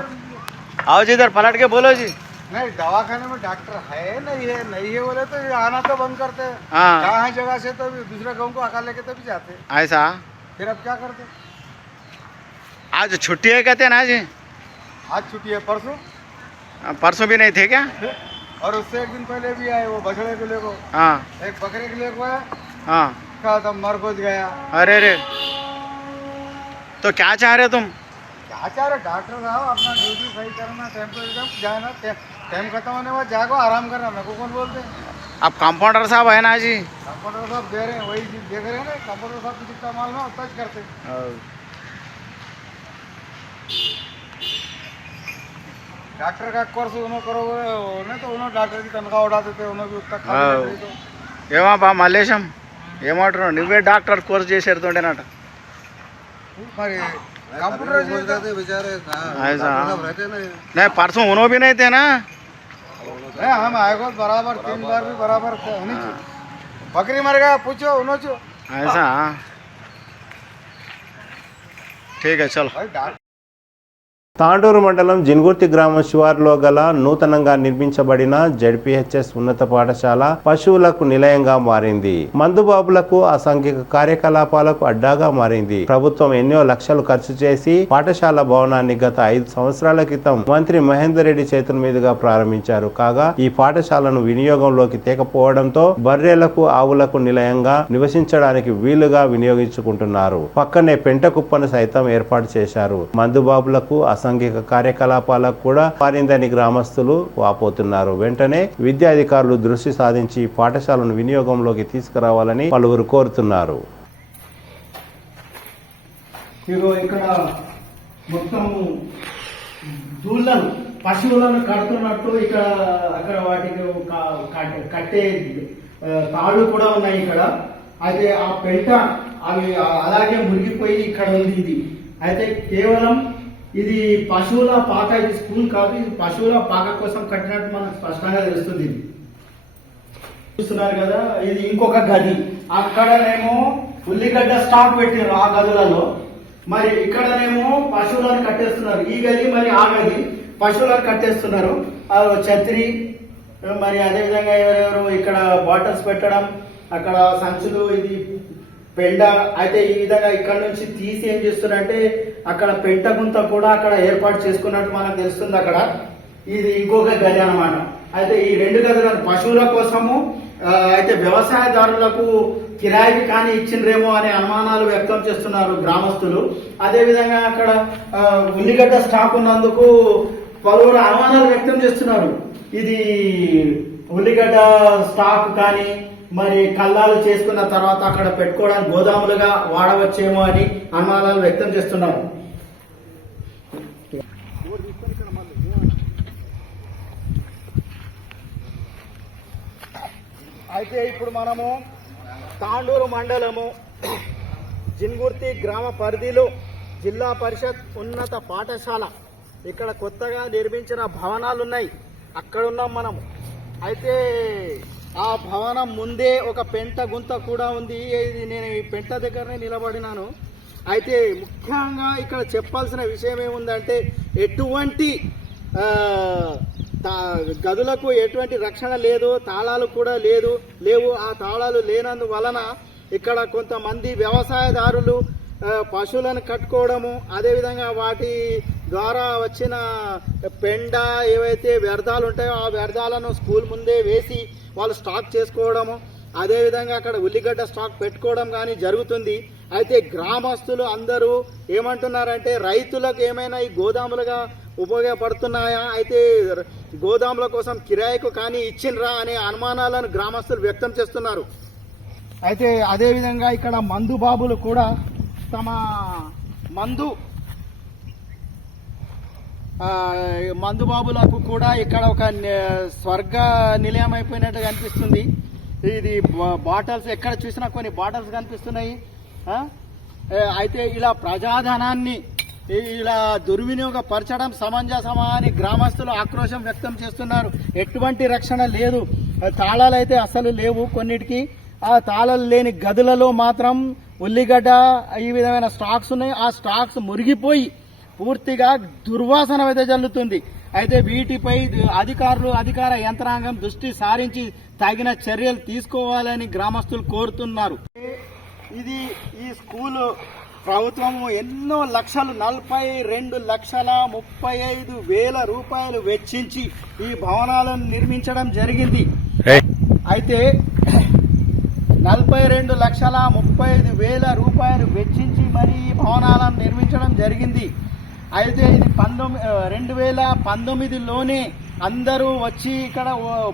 आओ जी इधर पलट के बोलो जी। नहीं, दवाखाने में डॉक्टर है नहीं है बोले तो आना तो बंद करते हैं। हाँ कहाँ जगह से तो दूसरे गाँव को आका लेके तभी जाते हैं। ऐसा। फिर अब क्या करते? आज छुट्टी है कहते हैं ना जी? आज छुट्टी है, परसों परसों भी नहीं थे क्या? और उससे एक दिन पहले भी आए, वो बछड़े के लिए को, हाँ एक बकरे के लिए को आया, हाँ। कहा था मर गोद गया। अरे रे, तो क्या चाह रहे तुम? क्या चाह रहे? डॉक्टर साहब अपना ड्यूटी सही करना, टाइम पे एकदम जाना, टाइम खत्म होने के बाद जागो आराम करना। मेरे को कौन बोलते हैं? अब कंपाउंडर साहब है ना जी? कंपाउंडर साहब दे रहे हैं, वही चीज देख रहे हैं ना। कंपाउंडर साहब को जितना मालूम है उतना ही करते हैं। डॉक्टर का कोर्स उन्होंने करोगे उन्हें तो उन्होंने डॉक्टर की तनख्वाह उड़ा देते, उन्होंने भी उतना खा लेते तो। ఏమా బా మల్లేశం ఏమంటున్నావు? నువ్వే డాక్టర్ కోర్స్ చేసేరుతుండేనట. మరి कंप्यूटर बेचारे ऐसा नहीं, परसों उन्हों भी नहीं थे ना? नहीं, हम आए को बराबर 3 बार भी बराबर होनी चाहिए। बकरी मर गया पूछो उन्होंने। ऐसा ठीक है चलो। తాండూరు మండలం జిన్గుర్తి గ్రామం శివారులో గల నూతనంగా నిర్మించబడిన జెడ్పీహెచ్ఎస్ ఉన్నత పాఠశాల పశువులకు నిలయంగా మారింది. మందుబాబులకు అసాంఘిక కార్యకలాపాలకు అడ్డాగా మారింది. ప్రభుత్వం ఎన్నో లక్షలు ఖర్చు చేసి పాఠశాల భవనాన్ని గత 5 సంవత్సరాల క్రితం మంత్రి మహేందర్ రెడ్డి చేతుల మీదుగా ప్రారంభించారు. కాగా ఈ పాఠశాలను వినియోగంలోకి తేకపోవడంతో బర్రెలకు ఆవులకు నిలయంగా నివసించడానికి వీలుగా వినియోగించుకుంటున్నారు. పక్కనే పెంట కుప్పను సైతం ఏర్పాటు చేశారు. మందుబాబులకు అసాంఘిక కార్యకలాపాలకు కూడా మారిందని గ్రామస్తులు వాపోతున్నారు. వెంటనే విద్యాధికారులు దృష్టి సాధించి పాఠశాలను వినియోగంలోకి తీసుకురావాలని పలువురు కోరుతున్నారు. ఇక్కడ మొత్తం దూళ్ళను పశువులను కడుతున్నట్టు ఇక్కడ అక్కడ వాటికి కట్టే తాళ్ళు కూడా ఉన్నాయి ఇక్కడ. అయితే ఆ పెంట అవి అలాగే మురిగిపోయి ఇక్కడ ఉంది. ఇది అయితే కేవలం ఇది పశువుల పాక, ఇది స్కూల్ కాదు, ఇది పశువుల పాక కోసం కట్టినట్టు మనకు స్పష్టంగా తెలుస్తుంది. ఇది చూస్తున్నారు కదా, ఇది ఇంకొక గది. అక్కడనేమో ఉల్లిగడ్డ స్టాక్ పెట్టినారు ఆ గదులలో, మరి ఇక్కడనేమో పశువులను కట్టేస్తున్నారు. ఈ గది మరి ఆ గది పశువులను కట్టేస్తున్నారు. ఛత్రి, మరి అదేవిధంగా ఎవరెవరు ఇక్కడ బాటిల్స్ పెట్టడం, అక్కడ సంచులు, ఇది పెండ. అయితే ఈ విధంగా ఇక్కడ నుంచి తీసి ఏం చేస్తున్నారంటే అక్కడ పెంట గుంత కూడా అక్కడ ఏర్పాటు చేసుకున్నట్టు మనకు తెలుస్తుంది. అక్కడ ఇది ఇంకొక గది అన్నమాట. అయితే ఈ 2 గదులను పశువుల కోసము, అయితే వ్యవసాయదారులకు కిరాయికి కానీ ఇచ్చిండ్రేమో అనే అనుమానాలు వ్యక్తం చేస్తున్నారు గ్రామస్తులు. అదేవిధంగా అక్కడ ఉల్లిగడ్డ స్టాక్ ఉన్నందుకు పలువురు అనుమానాలు వ్యక్తం చేస్తున్నారు. ఇది ఉల్లిగడ్డ స్టాక్ కానీ మరి కల్లాలు చేసుకున్న తర్వాత అక్కడ పెట్టుకోవడానికి గోదాములుగా వాడవచ్చేమో అని అనుమానాలు వ్యక్తం చేస్తున్నారు. అయితే ఇప్పుడు మనము తాండూరు మండలము జిన్గుర్తి గ్రామ పరిధిలో జిల్లా పరిషత్ ఉన్నత పాఠశాల ఇక్కడ కొత్తగా నిర్మించిన భవనాలు ఉన్నాయి, అక్కడ ఉన్నాం మనం. అయితే ఆ భవనం ముందే ఒక పెంట గుంత కూడా ఉంది. నేను ఈ పెంట దగ్గరనే నిలబడినాను. అయితే ముఖ్యంగా ఇక్కడ చెప్పాల్సిన విషయం ఏముందంటే ఎటువంటి గదులకు ఎటువంటి రక్షణ లేదు, తాళాలు కూడా లేవు. ఆ తాళాలు లేనందువలన ఇక్కడ కొంతమంది వ్యవసాయదారులు పశువులను కట్టుకోవడము, అదేవిధంగా వాటి ద్వారా వచ్చిన పెండ ఏవైతే వ్యర్థాలు ఉంటాయో ఆ వ్యర్థాలను స్కూల్ ముందే వేసి వాళ్ళు స్టాక్ చేసుకోవడము, అదేవిధంగా అక్కడ ఉల్లిగడ్డ స్టాక్ పెట్టుకోవడం కానీ జరుగుతుంది. అయితే గ్రామస్తులు అందరూ ఏమంటున్నారంటే రైతులకు ఏమైనా ఈ గోదాములుగా ఉపయోగపడుతున్నాయా, అయితే గోదాముల కోసం కిరాయికు కానీ ఇచ్చిండ్రా అనే అనుమానాలను గ్రామస్తులు వ్యక్తం చేస్తున్నారు. అయితే అదేవిధంగా ఇక్కడ మందు బాబులు కూడా తమ మందుబాబులకు కూడా ఇక్కడ ఒక స్వర్గ నిలయం అయిపోయినట్టు కనిపిస్తుంది. ఇది బాటిల్స్ ఎక్కడ చూసినా కొన్ని బాటిల్స్ కనిపిస్తున్నాయి. అయితే ఇలా ప్రజాధనాన్ని ఇలా దుర్వినియోగపరచడం సమంజసమా అని గ్రామస్తులు ఆక్రోశం వ్యక్తం చేస్తున్నారు. ఎటువంటి రక్షణ లేదు, తాళాలు అయితే అసలు లేవు కొన్నిటికి. ఆ తాళాలు లేని గదులలో మాత్రం ఉల్లిగడ్డ ఈ విధమైన స్టాక్స్ ఉన్నాయి. ఆ స్టాక్స్ మురిగిపోయి పూర్తిగా దుర్వాసన వెదజల్లుతుంది. అయితే వీటిపై అధికార యంత్రాంగం దృష్టి సారించి తగిన చర్యలు తీసుకోవాలని గ్రామస్తులు కోరుతున్నారు. ఈ స్కూలు ప్రభుత్వము ఎన్నో లక్షలు 42,35,000 రూపాయలు వెచ్చించి ఈ భవనాలను నిర్మించడం జరిగింది. అయితే 42,35,000 రూపాయలు వెచ్చించి మరి ఈ భవనాలను నిర్మించడం జరిగింది. అయితే ఇది 2019లోనే అందరూ వచ్చి ఇక్కడ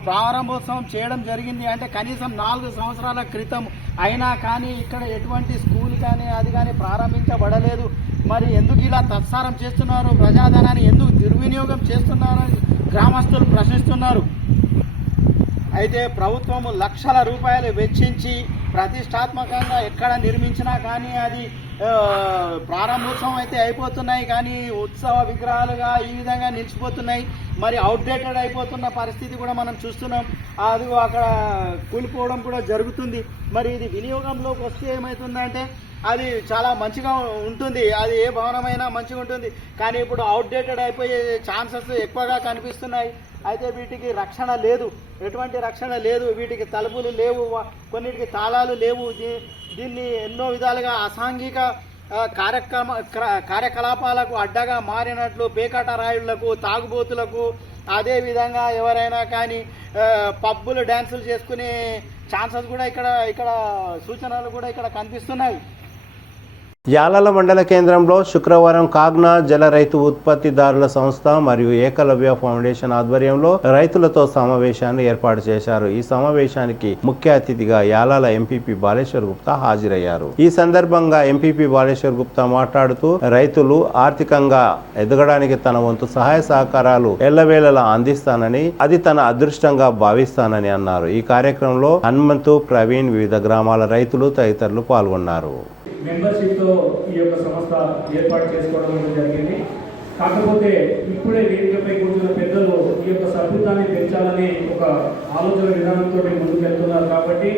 ప్రారంభోత్సవం చేయడం జరిగింది. అంటే కనీసం 4 సంవత్సరాల క్రితం అయినా కానీ ఇక్కడ ఎటువంటి స్కూల్ కానీ అది కానీ ప్రారంభించబడలేదు. మరి ఎందుకు ఇలా తత్సారం చేస్తున్నారు, ప్రజాధనాన్ని ఎందుకు దుర్వినియోగం చేస్తున్నారు అని గ్రామస్తులు ప్రశ్నిస్తున్నారు. అయితే ప్రభుత్వము లక్షల రూపాయలు వెచ్చించి ప్రతిష్టాత్మకంగా ఎక్కడ నిర్మించినా కానీ అది ప్రారంభోత్సవం అయితే అయిపోతున్నాయి, కానీ ఉత్సవ విగ్రహాలుగా ఈ విధంగా నిలిచిపోతున్నాయి. మరి అవుట్డేటెడ్ అయిపోతున్న పరిస్థితి కూడా మనం చూస్తున్నాం. అది అక్కడ కూలిపోవడం కూడా జరుగుతుంది. మరి ఇది వినియోగంలోకి వస్తే ఏమవుతుందంటే అది చాలా మంచిగా ఉంటుంది, అది ఏ భవనమైనా మంచిగా ఉంటుంది. కానీ ఇప్పుడు అవుట్డేటెడ్ అయిపోయే ఛాన్సెస్ ఎక్కువగా కనిపిస్తున్నాయి. అయితే వీటికి రక్షణ లేదు, ఎటువంటి రక్షణ లేదు. వీటికి తలుపులు లేవు, కొన్నిటికి తాళాలు లేవు. దీన్ని ఎన్నో విధాలుగా అసాంఘిక కార్యకలాపాలకు అడ్డగా మారినట్లు పేకాట రాయుళ్లకు, తాగుబోతులకు, అదేవిధంగా ఎవరైనా కానీ పబ్బులు డ్యాన్సులు చేసుకునే ఛాన్సెస్ కూడా ఇక్కడ సూచనలు కూడా ఇక్కడ కనిపిస్తున్నాయి. యాలాల మండల కేంద్రంలో శుక్రవారం కాగ్నా జల రైతు ఉత్పత్తిదారుల సంస్థ మరియు ఏకలవ్య ఫౌండేషన్ ఆధ్వర్యంలో రైతులతో సమావేశాన్ని ఏర్పాటు చేశారు. ఈ సమావేశానికి ముఖ్య అతిథిగా యాలాల ఎంపీపీ బాలేశ్వర్ గుప్తా హాజరయ్యారు. ఈ సందర్భంగా ఎంపీపీ బాలేశ్వర్ గుప్తా మాట్లాడుతూ రైతులు ఆర్థికంగా ఎదగడానికి తన వంతు సహాయ సహకారాలు ఎల్లవేళలా అందిస్తానని, అది తన అదృష్టంగా భావిస్తానని అన్నారు. ఈ కార్యక్రమంలో హనుమంతు, ప్రవీణ్, వివిధ గ్రామాల రైతులు తదితరులు పాల్గొన్నారు. మెంబర్షిప్తో ఈ యొక్క సంస్థ ఏర్పాటు చేసుకోవడం జరిగింది. కాకపోతే ఇప్పుడే వేదికపై కూర్చున్న పెద్దలు ఈ యొక్క సభ్యత్వాన్ని పెంచాలని ఒక ఆలోచన విధానంతో ముందుకు వెళ్తున్నారు. కాబట్టి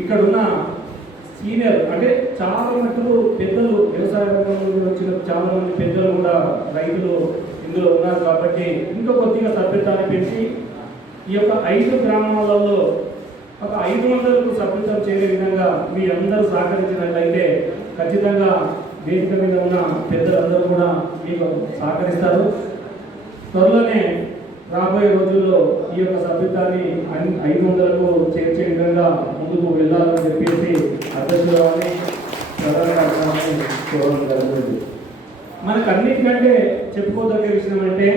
ఇక్కడున్న సీనియర్ అంటే చాలా మటుకు పెద్దలు, వ్యవసాయ రంగంలో వచ్చిన చాలా మంది పెద్దలు కూడా రైతులు ఇందులో ఉన్నారు. కాబట్టి ఇంకా కొద్దిగా సభ్యత్వాన్ని పెంచి ఈ యొక్క 5 గ్రామాలలో ఒక 500కు సభ్యత్వం చేరే విధంగా మీ అందరూ సహకరించినట్లయితే ఖచ్చితంగా వేదిక మీద ఉన్న పెద్దలందరూ కూడా మీకు సహకరిస్తారు. త్వరలోనే రాబోయే రోజుల్లో ఈ యొక్క సభ్యత్వాన్ని 500కు చేర్చే విధంగా ముందుకు వెళ్ళాలని చెప్పేసి అధ్యక్షులని ప్రధాన కార్యక్రమాన్ని చూడడం జరుగుతుంది. మనకు అన్నిటికంటే చెప్పుకోదగ్గ విషయం అంటే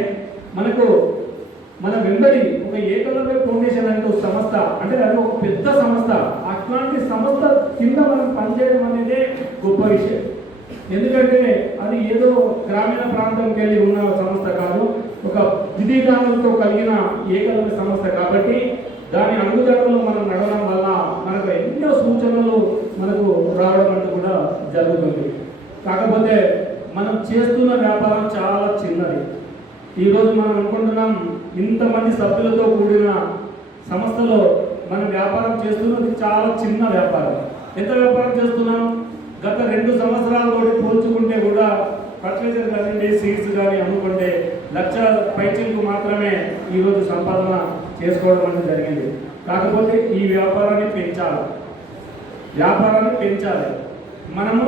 మన వెంబడి ఒక ఏకలవ్య ఫౌండేషన్ అంటే ఒక సంస్థ, అంటే అది ఒక పెద్ద సంస్థ. అట్లాంటి సంస్థ కింద మనం పనిచేయడం అనేదే గొప్ప విషయం. ఎందుకంటే అది ఏదో గ్రామీణ ప్రాంతంకి వెళ్ళి ఉన్న సంస్థ కాదు, ఒక విధివిధానంతో కలిగిన ఏకలవ్య సంస్థ. కాబట్టి దాని అడుగుజాడలో మనం నడవడం వల్ల మనకు ఎన్నో సూచనలు మనకు రావడం అంటూ కూడా జరుగుతుంది. కాకపోతే మనం చేస్తున్న వ్యాపారం చాలా చిన్నది. ఈరోజు మనం అనుకుంటున్నాం ఇంతమంది సభ్యులతో కూడిన సంస్థలో మనం వ్యాపారం చేస్తున్నది చాలా చిన్న వ్యాపారం. ఎంత వ్యాపారం చేస్తున్నాం? గత 2 సంవత్సరాలతో పోల్చుకుంటే కూడా ఫర్టిలైజర్ కానీ సీడ్స్ కానీ అమ్ముకుంటే 1,00,000 పైచీలకు మాత్రమే ఈరోజు సంపాదన చేసుకోవడం అనేది జరిగింది. కాకపోతే ఈ వ్యాపారాన్ని పెంచాలి. మనము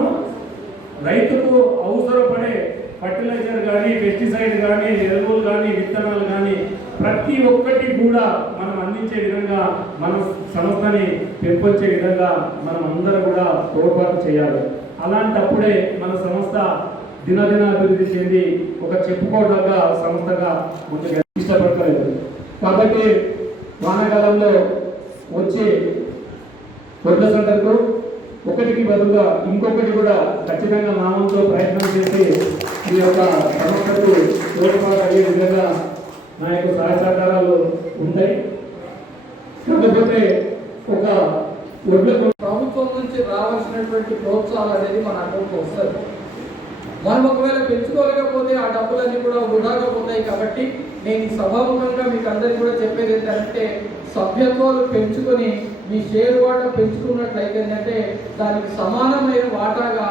రైతుకు అవసరపడే ఫర్టిలైజర్ కానీ, పెస్టిసైడ్ కానీ, ఎరువులు కానీ, విత్తనాలు కానీ ప్రతి ఒక్కటి కూడా మనం అందించే విధంగా మన సంస్థని పెంపొంచే విధంగా మనం అందరూ కూడా తోడ్పాటు చేయాలి. అలాంటప్పుడే మన సంస్థ దినదిన అభివృద్ధి చెంది ఒక చెప్పుకోదగ్గ సంస్థగా ముందుకు ఇష్టపడలేదు. కాబట్టి వానాకాలంలో వచ్చే వడ్ల సెంటర్కు ఒకటికి బదులుగా ఇంకొకటి కూడా ఖచ్చితంగా నామంతో ప్రయత్నం చేసి ఈ యొక్క సంస్థకు తోడ్పాటు అయ్యే విధంగా నా యొక్క సహాయ సహకారాలు ఉంటాయి. కాకపోతే ఒక ప్రభుత్వం నుంచి రావాల్సినటువంటి ప్రోత్సాహాలు అనేది మన అకౌంట్లో వస్తుంది. మనం ఒకవేళ పెంచుకోలేకపోతే ఆ డబ్బులన్నీ కూడా వృధాగా పోతాయి. కాబట్టి నేను ఈ సభాముఖంగా మీకు అందరికీ కూడా చెప్పేది ఏంటంటే సభ్యత్వాలు పెంచుకొని మీ షేర్ వాటా పెంచుకున్నట్లయితే ఏంటంటే దానికి సమానమైన వాటాగా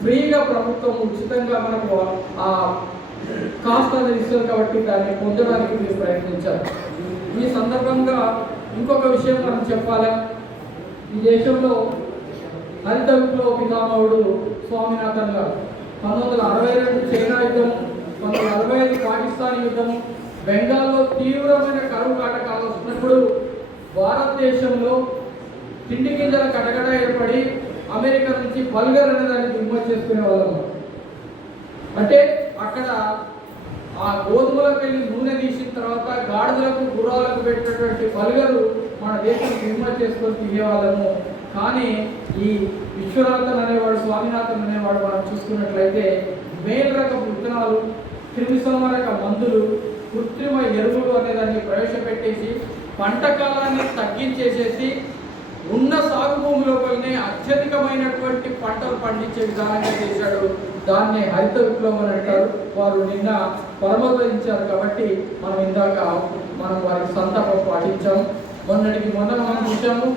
ఫ్రీగా ప్రభుత్వం ఉచితంగా మనకు ఆ కాస్ట్ అనేది ఇస్తుంది. కాబట్టి దాన్ని పొందడానికి మీరు ప్రయత్నించారు. ఈ సందర్భంగా ఇంకొక విషయం మనం చెప్పాలి. ఈ దేశంలో హరిత విప్లవ పితామహుడు స్వామినాథన్ గారు 1962 చైనా యుద్ధం, 1945 పాకిస్తాన్ యుద్ధం, బెంగాల్లో తీవ్రమైన కరువు కాటకాలు వస్తున్నప్పుడు భారతదేశంలో తిండి గింజల కటకట ఏర్పడి అమెరికా నుంచి బల్గర్ అనే దాన్ని దిగుమతి చేసుకునే వాళ్ళం. అంటే అక్కడ ఆ గోధుమలకు వెళ్ళి నూనె తీసిన తర్వాత గాడిదలకు గుర్రాలకు పెట్టినటువంటి బల్గరు మన దేశం దిగుమతి చేసుకొని తినేవాళ్ళము. కానీ ఈ విశ్వనాథన్ అనేవాడు, స్వామినాథన్ అనేవాడు మనం చూసుకున్నట్లయితే మేలు రకం విత్తనాలు, క్రిమిసంహారక మందులు, కృత్రిమ ఎరువులు అనేదాన్ని ప్రవేశపెట్టేసి పంట కాలాన్ని తగ్గించేసేసి ఉన్న సాగు భూమి లోపలనే అత్యధికమైనటువంటి పంటలు పండించే విధానంగా చేశాడు. దాన్ని హరిత విప్లవం అని అంటారు. వారు నిన్న పరమోదయించారు కాబట్టి మనం వారికి సంతాపం పాటించాము. మొన్న మనం చూసాము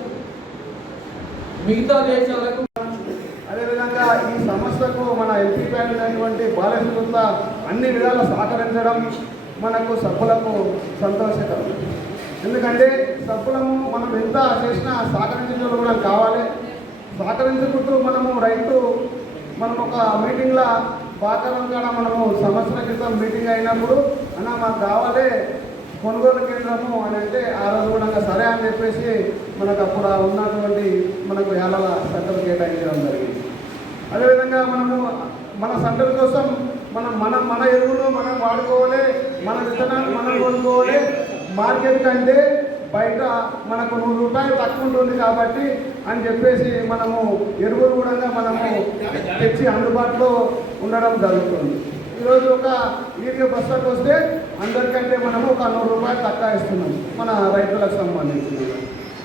మిగతా దేశాలకు. అదేవిధంగా ఈ సమస్యకు మన ఎంపీ ప్యానెల్ అయినటువంటి బాలసుగుప్త అన్ని విధాలా సహకరించడం మనకు సభ్యులకు సంతోషకరం. ఎందుకంటే సభ్యులము మనం ఎంత చేసినా సహకరించడం కూడా కావాలి. సహకరించుకుంటూ మనం ఒక మీటింగ్లో బాకారం కాడ మనము సంవత్సరం క్రితం మీటింగ్ అయినప్పుడు అన్న మాకు కావాలి కొనుగోలు కేంద్రము అని అంటే ఆ రోజు కూడా సరే అని చెప్పేసి మనకు అప్పుడు ఉన్నటువంటి మనకు ఏళ్ళ సెంటర్ కేటాయించడం జరిగింది. అదేవిధంగా మన సెంటర్ కోసం మన ఎరువులు మనం వాడుకోవాలి, మన విత్తనాలు మనం కొనుక్కోవాలి. మార్కెట్ కంటే బయట మనకు 100 రూపాయలు తక్కువ ఉంటుంది కాబట్టి అని చెప్పేసి మనము ఎరువులు కూడా మనము తెచ్చి అందుబాటులో ఉండడం జరుగుతుంది. ఈరోజు ఒక యూరియా బస్తాకు వస్తే అందరికంటే మనము ఒక 100 రూపాయలు తక్కువ ఇస్తున్నాం మన రైతులకు సంబంధించి.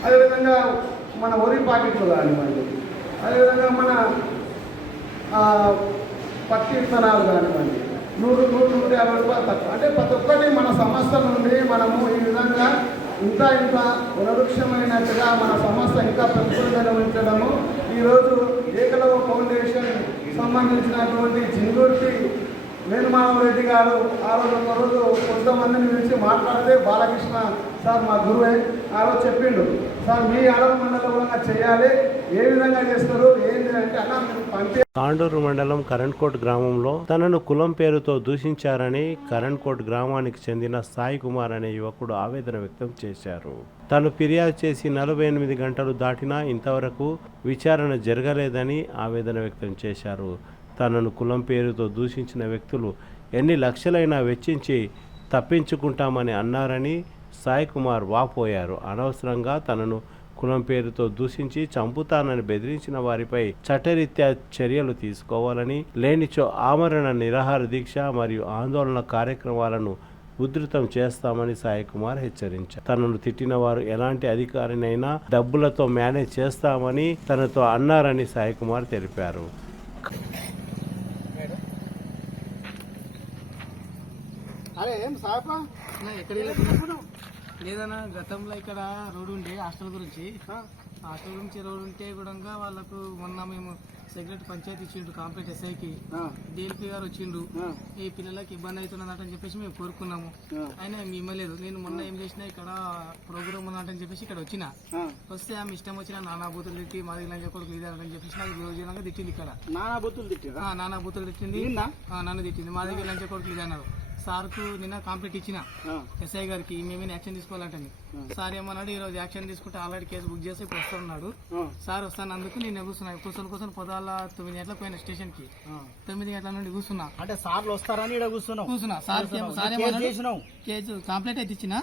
అదేవిధంగా మన వరి పాకెట్లు కానివ్వండి, అదేవిధంగా మన పత్తి విత్తనాలు కానివ్వండి 100-150 రూపాయలు తక్కువ. అంటే ప్రతి ఒక్కటి మన సంస్థ నుండి మనము ఈ విధంగా ఇంకా వృక్షమైనట్టుగా మన సంస్థ ఇంకా పెంపుదల నిర్వహించడము. ఈరోజు ఏకలవ ఫౌండేషన్ సంబంధించినటువంటి జింగూర్తి వేణుమాధవరెడ్డి గారు ఆ రోజు ఒకరోజు కొంతమందిని పిలిచి మాట్లాడితే బాలకృష్ణ సార్ మా గురువే ఆ రోజు చెప్పిండు, సార్ మీ అడవి మండలంలో చేయాలి, ఏ విధంగా చేస్తారు ఏంటి అంటే అన్న మీరు పంపే. తాండూరు మండలం కరణ్కోట్ గ్రామంలో తనను కులం పేరుతో దూషించారని కరణ్కోట్ గ్రామానికి చెందిన సాయి కుమార్ అనే యువకుడు ఆవేదన వ్యక్తం చేశారు. తాను ఫిర్యాదు చేసి 48 గంటలు దాటినా ఇంతవరకు విచారణ జరగలేదని ఆవేదన వ్యక్తం చేశారు. తనను కులం పేరుతో దూషించిన వ్యక్తులు ఎన్ని లక్షలైనా వెచ్చించి తప్పించుకుంటామని అన్నారని సాయి కుమార్ వాపోయారు. అనవసరంగా తనను కులం పేరుతో దూషించి చంపుతానని బెదిరించిన వారిపై చట్టరీత్యా చర్యలు తీసుకోవాలని, లేనిచో ఆమరణ నిరాహార దీక్ష మరియు ఆందోళన కార్యక్రమాలను ఉధృతం చేస్తామని సాయి కుమార్ హెచ్చరించారు. తనను తిట్టిన వారు ఎలాంటి అధికారినైనా డబ్బులతో మేనేజ్ చేస్తామని తనతో అన్నారని సాయి కుమార్ తెలిపారు. లేదన్నా గతంలో ఇక్కడ రోడ్డు ఉండే హాస్టల్ గురించి రోడ్డు ఉంటే కూడా వాళ్ళకు మొన్న మేము సెక్రటరీ పంచాయతీ ఇచ్చిండు కాంప్లైంట్ ఎస్ఐకి, డిఎల్పీ గారు వచ్చిండు, ఈ పిల్లలకి ఇబ్బంది అవుతున్నదని చెప్పేసి మేము కోరుకున్నాము. ఆయన ఇవ్వలేదు. నేను మొన్న ఏం చేసినా ఇక్కడ ప్రోగ్రామ్ ఉన్నదని చెప్పేసి ఇక్కడ వచ్చిన వస్తే ఆమె ఇష్టం వచ్చిన నానా బూతులు తిట్టి మాది లంజ కొడుకు ఇదని చెప్పేసి నాకు రోజులంగా తిట్టింది. ఇక్కడ నానా బూతులు తిట్టింది, నన్ను తిట్టింది, మా దగ్గర లంజ కొడుకు ఇది అన్నారు. సార్కు నిన్న కంప్లైంట్ ఇచ్చిన ఎస్ఐ గారికి మేమేమైనా యాక్షన్ తీసుకోవాలంటే సార్ ఏమన్నాడు, ఈ రోజు యాక్షన్ తీసుకుంటే ఆల్రెడీ కేసు బుక్ చేసి ఇప్పుడు వస్తున్నాడు. సార్ వస్తానందుకు నేను కూర్చున్నాను. కూర్చొని పొద్దుల 9 గంటలకు పోయిన స్టేషన్ కి 9 గంటల నుండి కూర్చున్నా. అంటే సార్లు వస్తారని కూర్చున్నా. సార్ కేసు కంప్లైంట్ అయితే ఇచ్చిన.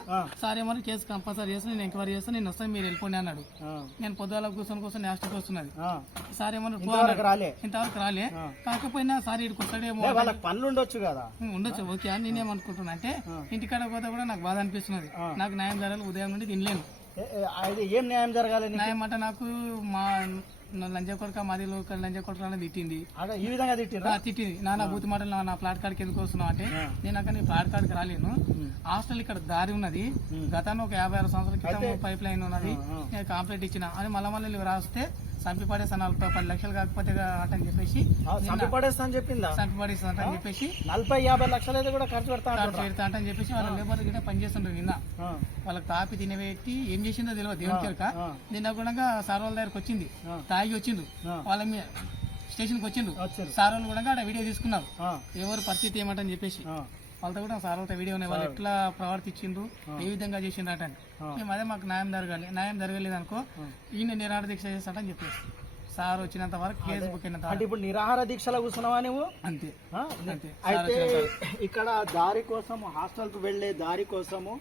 సార్ ఏమన్నా కేసు కంపల్సరీ చేస్తాను, నేను ఎంక్వైరీ చేస్తాను, నేను వస్తాను, మీరు వెళ్ళిపోండి అన్నాడు. నేను పొద్దుల కూర్చొని యాక్షన్ వస్తున్నది. సార్ ఏమన్నా ఇంతవరకు రాలే. కాకపోయినా సార్ ఇక్కడికి వస్తాడేమో, పనులు ఉండొచ్చు కదా, ఉండొచ్చు. ఓకే అని నేనేమనుకుంటున్నా అంటే ఇంటికాడ పోతే కూడా నాకు బాధ అనిపిస్తున్నది. నాకు న్యాయం జరగాలి, ఉదయం నుండి తినలేను. అది ఏం న్యాయం జరగాలి నీకు? న్యాయం అంటే నాకు మా లంజ కొడుక మాది లోకల్ లంజ కొడుకు అనేది తిట్టింది. ఈ విధంగా తిట్టిరా? తిట్టింది. నాన్న బూతి మాటలు నా ప్లాట్ కార్డ్కి ఎందుకు వస్తున్నావు అంటే నేను అక్కడ నీ ప్లాట్ కార్డ్కి రాలేను, హాస్టల్ ఇక్కడ దారి ఉన్నది, గతంలో ఒక 56 సంవత్సరాల క్రితం పైప్ లైన్ ఉన్నది, నేను కంప్లైంట్ ఇచ్చిన అని మళ్ళీ రాస్తే చంపి పడేస్తాను 40-50 లక్షలు కాకపోతే అని చెప్పేసి చంపి పడేస్తా అని చెప్పిందా? చంపి పడేస్తాను అని చెప్పేసి 40-50 లక్షలు అయితే కూడా ఖర్చు పెడతా అని చెప్పేసి వాళ్ళ లేబర్ గిట్ట పనిచేస్తుండ్రు. నిన్న వాళ్ళకి తాపి తినబెట్టి ఏం చేసిందో తెలియదు దేవుని కేరక. నిన్న కూడా సార్ వాళ్ళ దగ్గరకు వచ్చింది, తాగి వచ్చిండు, వాళ్ళ స్టేషన్కి వచ్చిండు. సార్ వాళ్ళు కూడా అక్కడ వీడియో తీసుకున్నారు ఎవరు పరిస్థితి ఏమంటని చెప్పేసి. వాళ్ళతో కూడా సార్ వాళ్ళతో వీడియో ఉన్నాయి, వాళ్ళు ఎట్లా ప్రవర్తించిండ్రు, ఏ విధంగా చేసిండ్రు అంటే మేము అదే మాకు న్యాయం జరగాలి, న్యాయం జరగలేదు అనుకో ఈయన నిరాహార దీక్ష చేస్తాడని చెప్పేసి సార్ వచ్చినంత వరకు కేసు బుక్ అయినంత. అంటే ఇప్పుడు నిరాహార దీక్షలో కూర్చున్నావా నువ్వు? అంతే అంతే. అయితే ఇక్కడ దారి కోసం, హాస్టల్కు వెళ్ళే దారి కోసము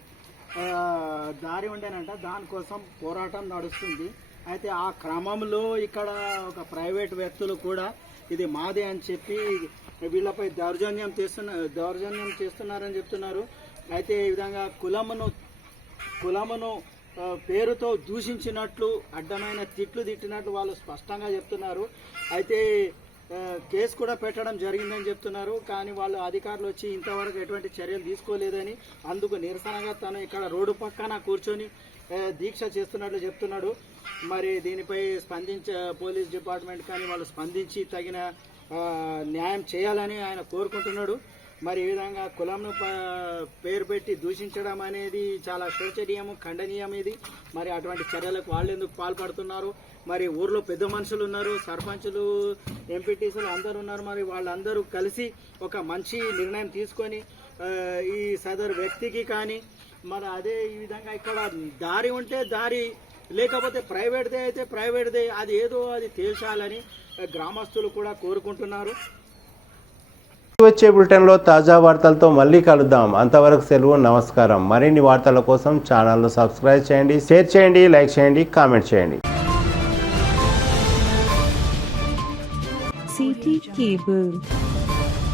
దారి ఉండేనంట, దానికోసం పోరాటం నడుస్తుంది. అయితే ఆ క్రమంలో ఇక్కడ ఒక ప్రైవేట్ వ్యక్తులు కూడా ఇది మాదే అని చెప్పి వీళ్ళపై దౌర్జన్యం చేస్తున్నారని చెప్తున్నారు. అయితే ఈ విధంగా కులమును పేరుతో దూషించినట్లు, అడ్డమైన తిట్లు తిట్టినట్లు వాళ్ళు స్పష్టంగా చెప్తున్నారు. అయితే కేసు కూడా పెట్టడం జరిగిందని చెప్తున్నారు. కానీ వాళ్ళు అధికారులు వచ్చి ఇంతవరకు ఎటువంటి చర్యలు తీసుకోలేదని, అందుకు నిరసనగా తను ఇక్కడ రోడ్డు పక్కన కూర్చొని దీక్ష చేస్తున్నట్లు చెప్తున్నాడు. మరి దీనిపై పోలీస్ డిపార్ట్మెంట్ కానీ వాళ్ళు స్పందించి తగిన న్యాయం చేయాలని ఆయన కోరుకుంటున్నాడు. మరి ఈ విధంగా కులంను పేరు పెట్టి దూషించడం అనేది చాలా శోచనీయము, ఖండనీయం ఇది. మరి అటువంటి చర్యలకు వాళ్ళు ఎందుకు పాల్పడుతున్నారు? మరి ఊర్లో పెద్ద మనుషులు ఉన్నారు, సర్పంచులు, ఎంపీటీసీలు అందరూ ఉన్నారు. మరి వాళ్ళందరూ కలిసి ఒక మంచి నిర్ణయం తీసుకొని ఈ సదరు వ్యక్తికి కానీ మరి అదే ఈ విధంగా ఇక్కడ దారి ఉంటే దారి, లేకపోతే ప్రైవేట్దే అయితే ప్రైవేట్దే, అది ఏదో అది తేల్చాలని గ్రామస్తులు కూడా కోరుకుంటున్నారు. వచ్చే బులెటిన్లో తాజా వార్తలతో మళ్ళీ కలుద్దాం. అంతవరకు సెలవు, నమస్కారం. మరిన్ని వార్తల కోసం ఛానల్ను సబ్స్క్రైబ్ చేయండి, షేర్ చేయండి, లైక్ చేయండి, కామెంట్ చేయండి. CT Cable.